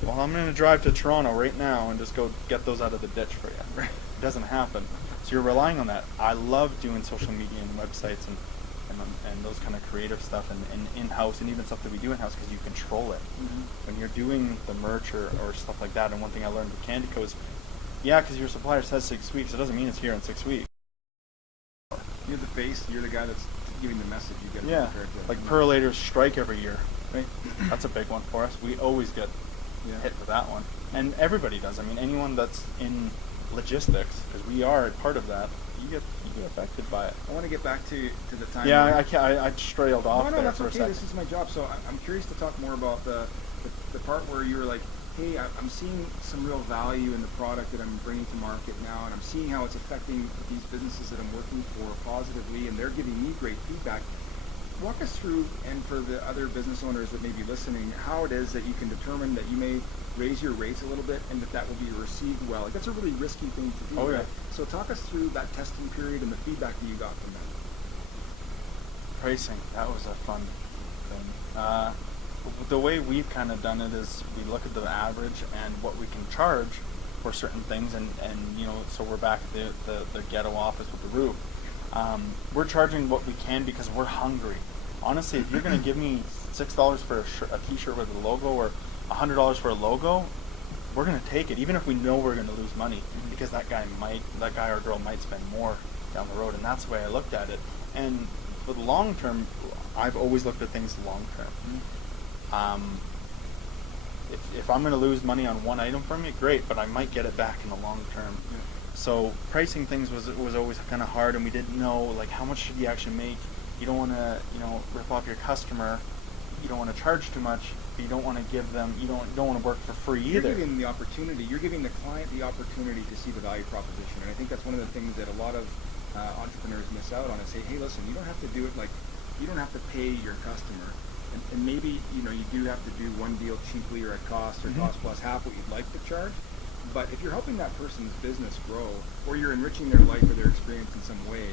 Well, I'm going to drive to Toronto right now and just go get those out of the ditch for you. Right. It doesn't happen. So you're relying on that. I love doing social media and websites and those kind of creative stuff and in-house, and even stuff that we do in-house, because you control it. When you're doing the merch or stuff like that, and one thing I learned with Candy Co is, because your supplier says 6 weeks, it doesn't mean it's here in 6 weeks. You're the face, you're the guy that's giving the message. You get Yeah, prepared to, like Perlators strike every year, right? That's a big one for us. We always get hit with that one. And everybody does. I mean, anyone that's in logistics, because we are part of that, you get affected by it. I want to get back to the time. Yeah, I trailed off no, there that's for a okay. second. This is my job. So I'm curious to talk more about the part where you were like, hey, I'm seeing some real value in the product that I'm bringing to market now, and I'm seeing how it's affecting these businesses that I'm working for positively, and they're giving me great feedback. Walk us through, and for the other business owners that may be listening, how it is that you can determine that you may raise your rates a little bit and that will be received well. Like, that's a really risky thing to do. Oh, yeah. Right? So talk us through that testing period and the feedback that you got from that. Pricing, that was a fun thing. The way we've kind of done it is we look at the average and what we can charge for certain things, and so we're back at the ghetto office with the roof. We're charging what we can because we're hungry. Honestly, if you're going to give me $6 for a t-shirt with a logo, or $100 for a logo, we're going to take it, even if we know we're going to lose money, because that guy or girl might spend more down the road, and that's the way I looked at it. And for the long term, I've always looked at things long term. If I'm going to lose money on one item from you, great, but I might get it back in the long term. Yeah. So pricing things was always kind of hard, and we didn't know, like, how much should you actually make. You don't want to rip off your customer. You don't want to charge too much, but you don't want to give them. You don't want to work for free either. You're giving the opportunity. You're giving the client the opportunity to see the value proposition, and I think that's one of the things that a lot of entrepreneurs miss out on. Is say, hey, listen, you don't have to do it like, you don't have to pay your customer, and maybe you do have to do one deal cheaply or at cost, or cost plus half what you'd like to charge. But if you're helping that person's business grow, or you're enriching their life or their experience in some way,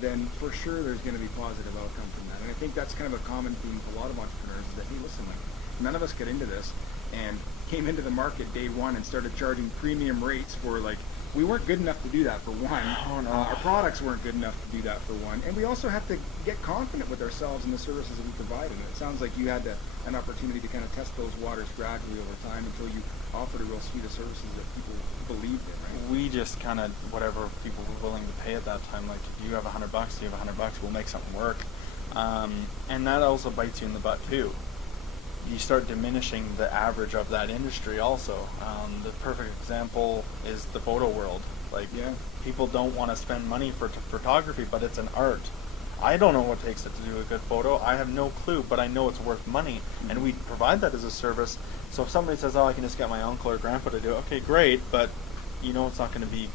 then for sure there's going to be positive outcome from that. And I think that's kind of a common theme for a lot of entrepreneurs, is that, hey, listen, like, none of us get into this and came into the market day one and started charging premium rates for, like, we weren't good enough to do that, for one. Oh, no. Our products weren't good enough to do that, for one. And we also have to get confident with ourselves and the services that we provide. And it sounds like you had an opportunity to kind of test those waters gradually over time until you offered a real suite of services that people believed in, right? We just kind of, whatever people were willing to pay at that time, like, if you have $100, you have $100, we'll make something work. And that also bites you in the butt too. You start diminishing the average of that industry also. The perfect example is the photo world. Like, people don't want to spend money for photography, but it's an art. I don't know what it takes to do a good photo. I have no clue, but I know it's worth money, and we provide that as a service. So if somebody says, oh, I can just get my uncle or grandpa to do it, okay, great, but it's not going to be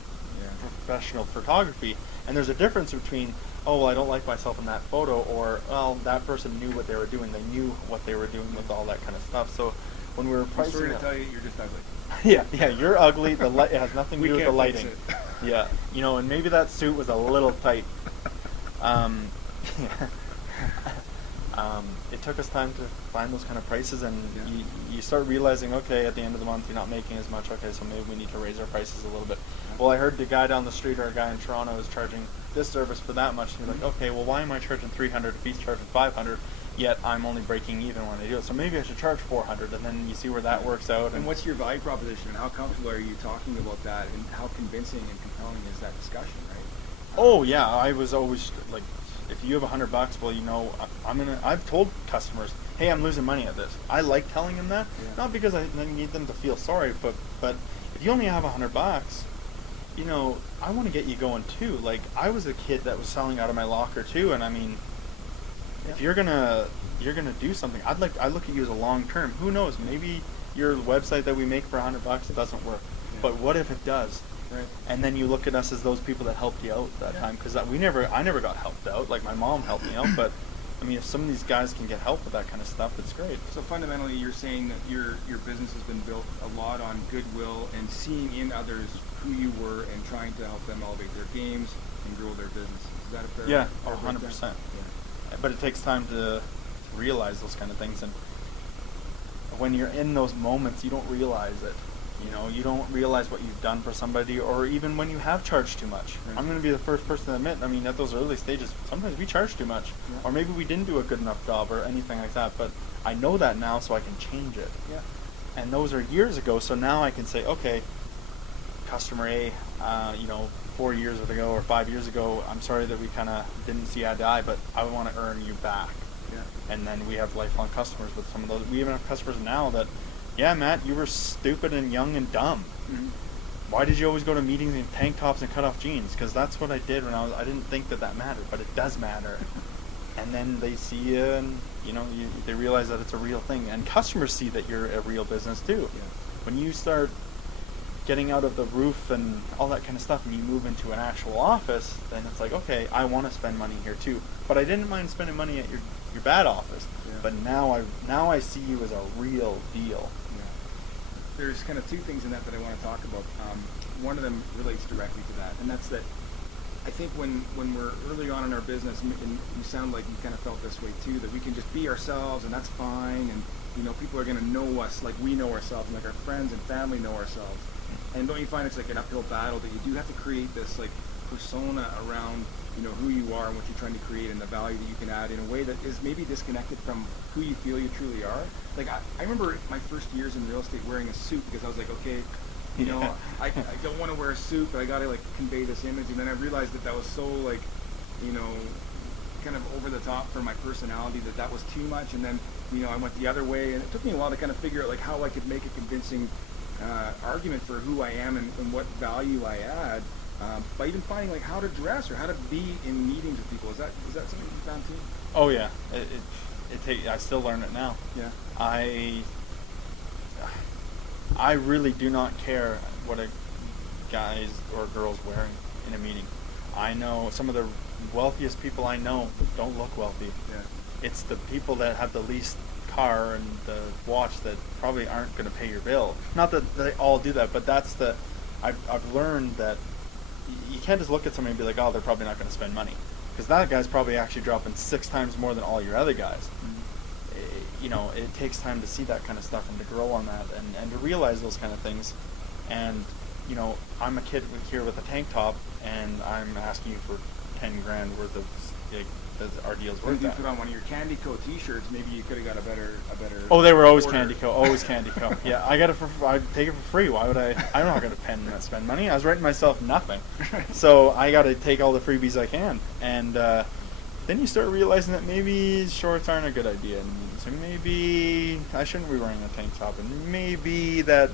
professional photography. And there's a difference between, oh, well, I don't like myself in that photo, or, well, that person knew what they were doing. They knew what they were doing with all that kind of stuff. So when we were pricing, I'm sorry to tell you, you're just ugly. yeah, you're ugly. The light, it has nothing to do with the lighting. Yeah, and maybe that suit was a little tight. It took us time to find those kind of prices, and you start realizing, okay, at the end of the month you're not making as much. Okay, so maybe we need to raise our prices a little bit. Well, I heard the guy down the street, or a guy in Toronto, is charging this service for that much. And you're like, okay, well, why am I charging $300 if he's charging $500? Yet I'm only breaking even when I do it. So maybe I should charge $400, and then you see where that works out. And what's your value proposition, and how comfortable are you talking about that, and how convincing and compelling is that discussion, right? Oh yeah, I was always like, if you have $100, well, I've told customers, hey, I'm losing money at this. I like telling them that, not because I need them to feel sorry, but if you only have $100, I want to get you going too. Like, I was a kid that was selling out of my locker too, and I mean, if you're gonna do something, I look at you as a long term. Who knows? Maybe your website that we make for $100 doesn't work, but what if it does? Right. And then you look at us as those people that helped you out that time, because I never got helped out. Like, my mom helped me out, but I mean, if some of these guys can get help with that kind of stuff, it's great. So fundamentally, you're saying that your business has been built a lot on goodwill and seeing in others who you were and trying to help them elevate their games and grow their business. Is that a fair? Yeah, fair 100%. Yeah. But it takes time to realize those kind of things, and when you're in those moments, you don't realize it. You don't realize what you've done for somebody, or even when you have charged too much. Right. I'm going to be the first person to admit, I mean, at those early stages, sometimes we charge too much, or maybe we didn't do a good enough job, or anything like that, but I know that now, so I can change it. Yeah. And those are years ago, so now I can say, okay, customer A, 4 years ago or 5 years ago, I'm sorry that we kind of didn't see eye to eye, but I want to earn you back. Yeah. And then we have lifelong customers with some of those. We even have customers now that, yeah, Matt, you were stupid and young and dumb. Mm-hmm. Why did you always go to meetings in tank tops and cut off jeans? Because that's what I did when I didn't think that mattered, but it does matter. And then they see you, and they realize that it's a real thing. And customers see that you're a real business too. Yeah. When you start getting out of the roof and all that kind of stuff, and you move into an actual office, then it's like, okay, I want to spend money here too. But I didn't mind spending money at your bad office. Yeah. But now I see you as a real deal. There's kind of two things in that I want to talk about. One of them relates directly to that, and that's that I think when we're early on in our business, and you sound like you kind of felt this way too, that we can just be ourselves and that's fine, and people are going to know us like we know ourselves, and like our friends and family know ourselves. And don't you find it's like an uphill battle that you do have to create this like persona around who you are and what you're trying to create and the value that you can add in a way that is maybe disconnected from who you feel you truly are. Like I remember my first years in real estate wearing a suit because I was like, okay, I don't want to wear a suit, but I got to like convey this image. And then I realized that was so like, kind of over the top for my personality, that was too much. And then, I went the other way, and it took me a while to kind of figure out like how I could make a convincing argument for who I am and what value I add. By even finding like how to dress or how to be in meetings with people. Is that something you found too? Oh yeah, I still learn it now. Yeah. I really do not care what a guy's or girl's wearing in a meeting. I know some of the wealthiest people I know don't look wealthy. Yeah. It's the people that have the least car and the watch that probably aren't going to pay your bill. Not that they all do that, but I've learned that you can't just look at somebody and be like, oh, they're probably not going to spend money, because that guy's probably actually dropping 6 times more than all your other guys. Mm-hmm. It takes time to see that kind of stuff and to grow on that and to realize those kind of things. And I'm a kid here with a tank top, and I'm asking you for 10 grand worth of our deal's worth that. If you put on one of your Candy Co. T-shirts, maybe you could have got a better. Oh, they were always Candy Co. Always Candy Co. Yeah, I take it for free. Why would I? I'm not going to spend money. I was writing myself nothing, so I got to take all the freebies I can. And then you start realizing that maybe shorts aren't a good idea, and so maybe I shouldn't be wearing a tank top, and maybe that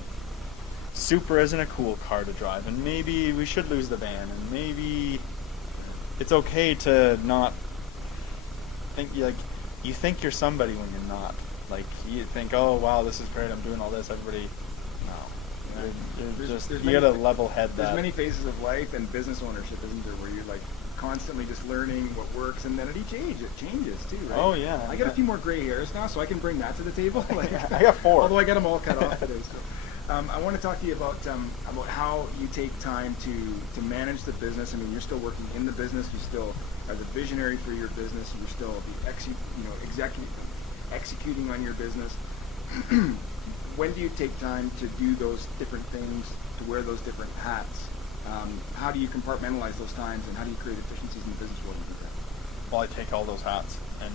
Supra isn't a cool car to drive, and maybe we should lose the van, and maybe it's okay to not think you think you're somebody when you're not. Like, you think, oh wow, this is great, I'm doing all this, everybody. No. You gotta level head that. There's many phases of life and business ownership, isn't there, where you're like constantly just learning what works, and then at each age it changes too, right? Oh yeah. I got a few more gray hairs now, so I can bring that to the table. Like, I got 4. Although I got them all cut off today. So. I want to talk to you about how you take time to manage the business. I mean, you're still working in the business. You still are the visionary for your business. You're still the executing on your business. When do you take time to do those different things, to wear those different hats? How do you compartmentalize those times, and how do you create efficiencies in the business world? Well, I take all those hats and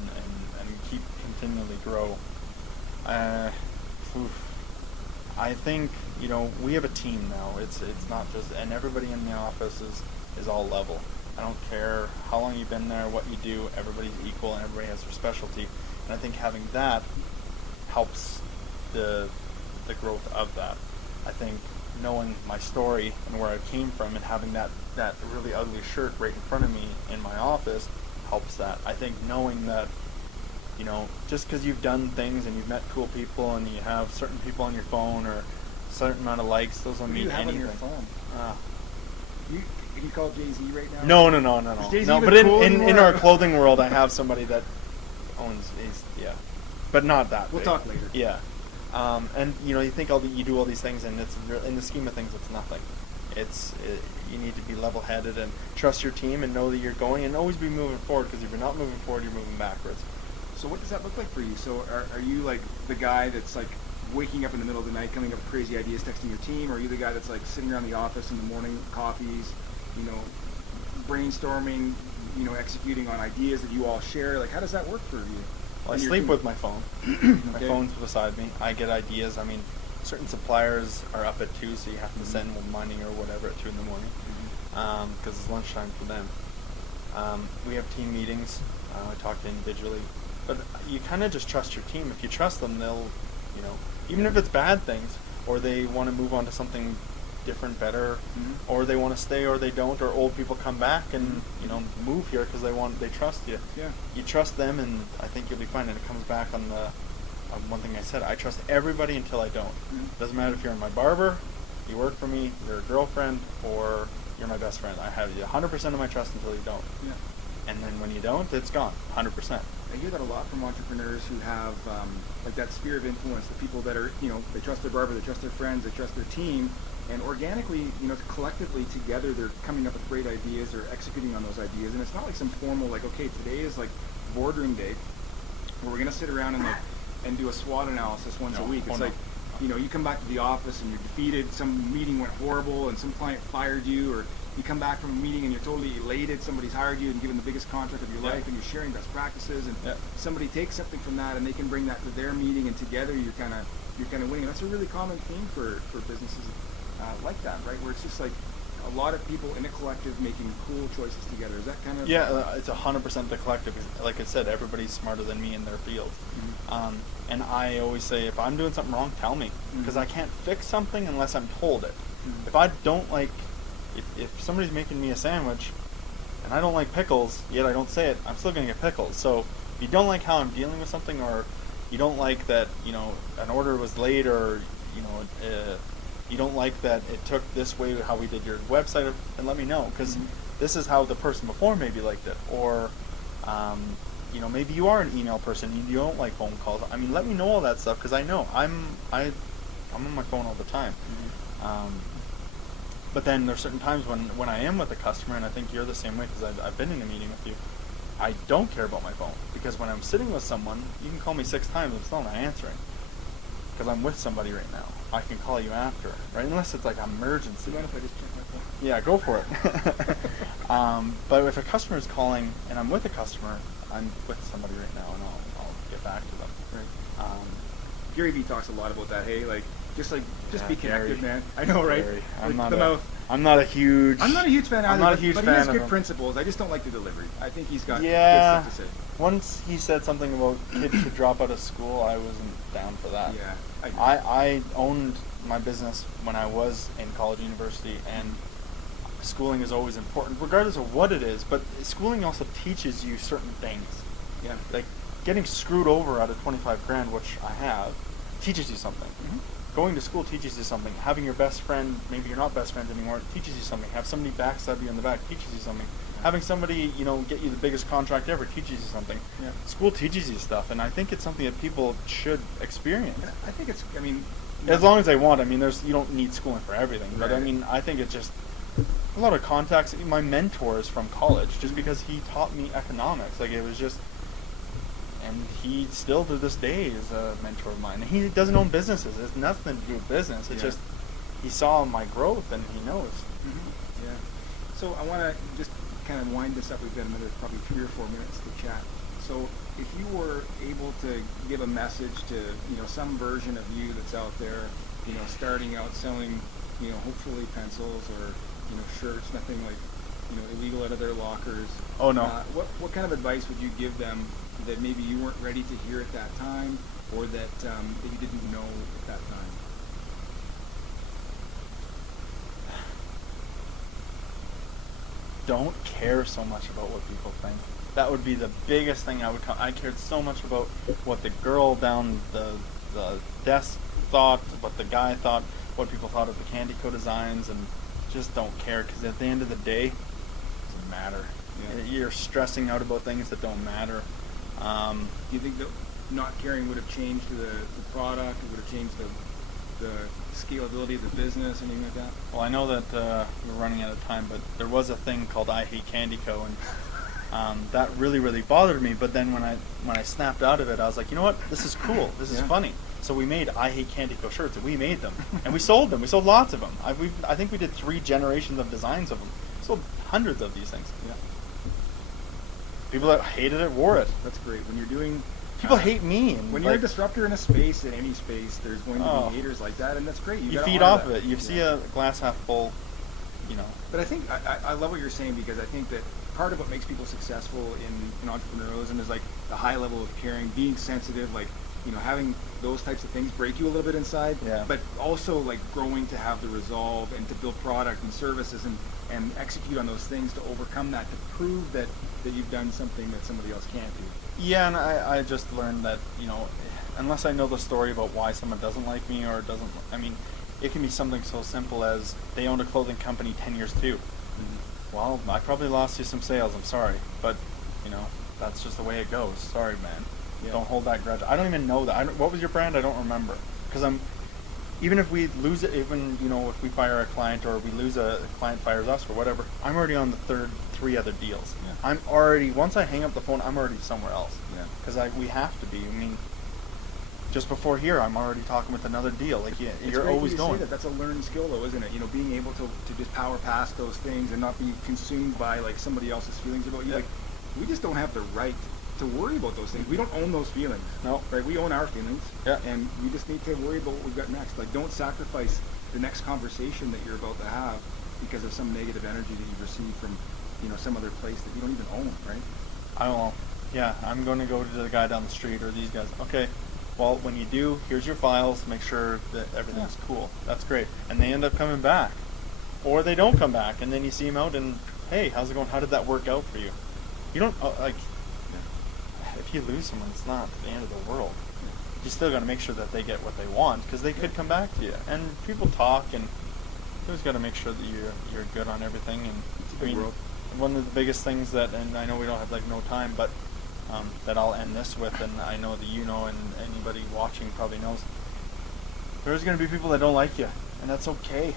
keep continually grow. I think, we have a team now. It's not just, and everybody in the office is all level. I don't care how long you've been there, what you do, everybody's equal and everybody has their specialty. And I think having that helps the growth of that. I think knowing my story and where I came from and having that really ugly shirt right in front of me in my office helps that. I think knowing that, just because you've done things and you've met cool people and you have certain people on your phone or a certain amount of likes, those don't mean anything. What do you have on your phone? You call Jay-Z right now? No. Is Jay-Z No, even but cool in our clothing world, I have somebody that owns, but not that We'll big. talk later. Yeah. And you think you do all these things, and it's in the scheme of things, it's nothing. You need to be level-headed and trust your team and know that you're going, and always be moving forward, because if you're not moving forward, you're moving backwards. So what does that look like for you? So are you like the guy that's like waking up in the middle of the night, coming up with crazy ideas, texting your team, or are you the guy that's like sitting around the office in the morning, coffees, brainstorming, executing on ideas that you all share? Like, how does that work for you? Well, I sleep with my phone. My phone's beside me. I get ideas. I mean, certain suppliers are up at 2, so you have to send them money or whatever at 2 in the morning, because it's lunchtime for them. We have team meetings. I talk individually. But you kind of just trust your team. If you trust them, they'll, even if it's bad things, or they want to move on to something different, better, or they want to stay or they don't, or old people come back and, move here because they trust you. Yeah. You trust them, and I think you'll be fine. And it comes back on one thing I said. I trust everybody until I don't. Doesn't matter if you're my barber, you work for me, you're a girlfriend, or you're my best friend. I have 100% of my trust until you don't. Yeah. And then when you don't, it's gone, 100%. I hear that a lot from entrepreneurs who have like that sphere of influence, the people that are, they trust their barber, they trust their friends, they trust their team, and organically, collectively together, they're coming up with great ideas or executing on those ideas. And it's not like some formal, like, okay, today is like boardroom day, where we're going to sit around and do a SWOT analysis once a week. It's like, you come back to the office and you're defeated, some meeting went horrible and some client fired you, or you come back from a meeting and you're totally elated, somebody's hired you and given the biggest contract of your life, and you're sharing best practices, and somebody takes something from that and they can bring that to their meeting, and together you're kind of winning. And that's a really common theme for businesses like that, right? Where it's just like a lot of people in a collective making cool choices together. Is that kind of... Yeah, it's 100% the collective. Like I said, everybody's smarter than me in their field. And I always say, if I'm doing something wrong, tell me, because I can't fix something unless I'm told it. If I don't like... If somebody's making me a sandwich and I don't like pickles, yet I don't say it, I'm still going to get pickles. So if you don't like how I'm dealing with something, or you don't like that, an order was late, or, you don't like that it took this way how we did your website, then let me know, because this is how the person before maybe liked it. Or, maybe you are an email person and you don't like phone calls. I mean, let me know all that stuff, because I know I'm on my phone all the time. But then there's certain times when I am with a customer, and I think you're the same way, because I've been in a meeting with you, I don't care about my phone, because when I'm sitting with someone, you can call me 6 times, I'm still not answering, because I'm with somebody right now. I can call you after, right? Unless it's like an emergency. Do you mind if I just check my phone? Yeah, go for it. But if a customer is calling and I'm with a customer, I'm with somebody right now, and I'll get back to them. Right. Gary Vee talks a lot about that. Hey, just be connected, Gary. man. I know, right? Gary. I'm not a huge fan either. I'm not a huge but fan he has of good him. principles. I just don't like the delivery. I think he's got good stuff to say. Once he said something about kids should drop out of school, I wasn't down for that. Yeah. I owned my business when I was in college, university, and schooling is always important, regardless of what it is. But schooling also teaches you certain things. Yeah. Like getting screwed over out of 25 grand, which I have, teaches you something. going to school teaches you something. Having your best friend, maybe you're not best friends anymore, teaches you something. Have somebody backstab you in the back, teaches you something. Having somebody, get you the biggest contract ever teaches you something. Yeah. School teaches you stuff, and I think it's something that people should experience. And I think it's, As long as they want. You don't need schooling for everything. But Right. I think it's just a lot of contacts. My mentor is from college, just because he taught me economics. Like, it was just, and he still to this day is a mentor of mine. And he doesn't own businesses. It's nothing to do with business. It's Yeah. just, he saw my growth and he knows. Yeah. So I want to just kind of wind this up. We've got another probably 3 or 4 minutes to chat. So if you were able to give a message to, some version of you that's out there, starting out selling, hopefully pencils or, shirts, nothing like, illegal out of their lockers. Oh, no. What kind of advice would you give them that maybe you weren't ready to hear at that time, or that you didn't know at that time? Don't care so much about what people think. That would be the biggest thing I cared so much about what the girl down the desk thought, what the guy thought, what people thought of the Candy Co designs, and just don't care, because at the end of the day, it doesn't matter. Yeah. You're stressing out about things that don't matter. Do you think that not caring would have changed the product? It would have changed the scalability of the business, anything like that? Well, I know that we're running out of time, but there was a thing called I Hate Candy Co, and that really, really bothered me. But then when I snapped out of it, I was like, you know what? This is cool. This is funny. So we made I Hate Candy Co shirts, and we made them, and we sold them. We sold lots of them. I think we did 3 generations of designs of them. We sold hundreds of these things. Yeah. People that hated it wore it. That's great. When you're doing... People hate me. And when you're a disruptor in a space, in any space, there's going to be haters like that, and that's great. You feed off of it. You see a glass half full, But I think, I love what you're saying, because I think that part of what makes people successful in entrepreneurialism is like the high level of caring, being sensitive, like, having those types of things break you a little bit inside, but also like growing to have the resolve and to build product and services and execute on those things to overcome that, to prove that you've done something that somebody else can't do. Yeah, and I just learned that, unless I know the story about why someone doesn't like me or doesn't, it can be something so simple as they owned a clothing company 10 years too. Mm-hmm. Well, I probably lost you some sales, I'm sorry, but, that's just the way it goes. Sorry, man. Yeah. Don't hold that grudge. I don't even know that. What was your brand? I don't remember. Because even if we lose it, if we fire a client or we lose a client fires us or whatever, I'm already on the 3 other deals. Yeah. I'm already, once I hang up the phone, I'm already somewhere else. Yeah. Because we have to be. Just before here, I'm already talking with another deal. Like, you're always going. That's a learned skill, though, isn't it? Being able to just power past those things and not be consumed by like somebody else's feelings about you. Yeah. Like, we just don't have the right to worry about those things. We don't own those feelings. No. Right? We own our feelings. Yeah. And we just need to worry about what we've got next. Like, don't sacrifice the next conversation that you're about to have because of some negative energy that you've received from, some other place that you don't even own, right? I don't know. Yeah, I'm going to go to the guy down the street or these guys. Okay, well, when you do, here's your files. Make sure that everything's cool. That's great. And they end up coming back. Or they don't come back, and then you see them out and, hey, how's it going? How did that work out for you? You don't, if you lose someone, it's not the end of the world. You still got to make sure that they get what they want, because they could come back to you. And people talk, and you always got to make sure that you're good on everything. And it's a big world. One of the biggest things that, and I know we don't have no time, but that I'll end this with, and I know that and anybody watching probably knows, there's going to be people that don't like you, and that's okay.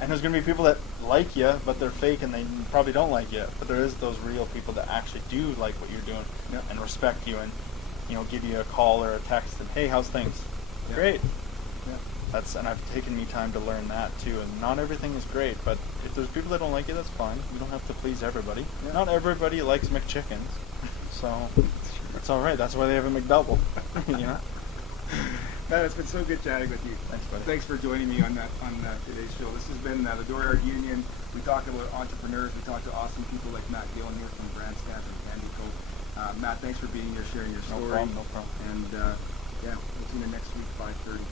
And there's going to be people that like you, but they're fake and they probably don't like you. But there is those real people that actually do like what you're doing and respect you and, give you a call or a text and, hey, how's things? Yeah. Great. Yeah. And I've taken me time to learn that too. And not everything is great, but if there's people that don't like you, that's fine. You don't have to please everybody. Yeah. Not everybody likes McChickens. So that's all right. That's why they have a McDouble. Matt, it's been so good chatting with you. Thanks, buddy. Thanks for joining me on today's show. This has been the Dooryard Union. We talked about entrepreneurs. We talked to awesome people like Matt Gillen here from Brand Stamp and Candy Co. Matt, thanks for being here, sharing your story. No problem. And we'll see you next week, 5:30.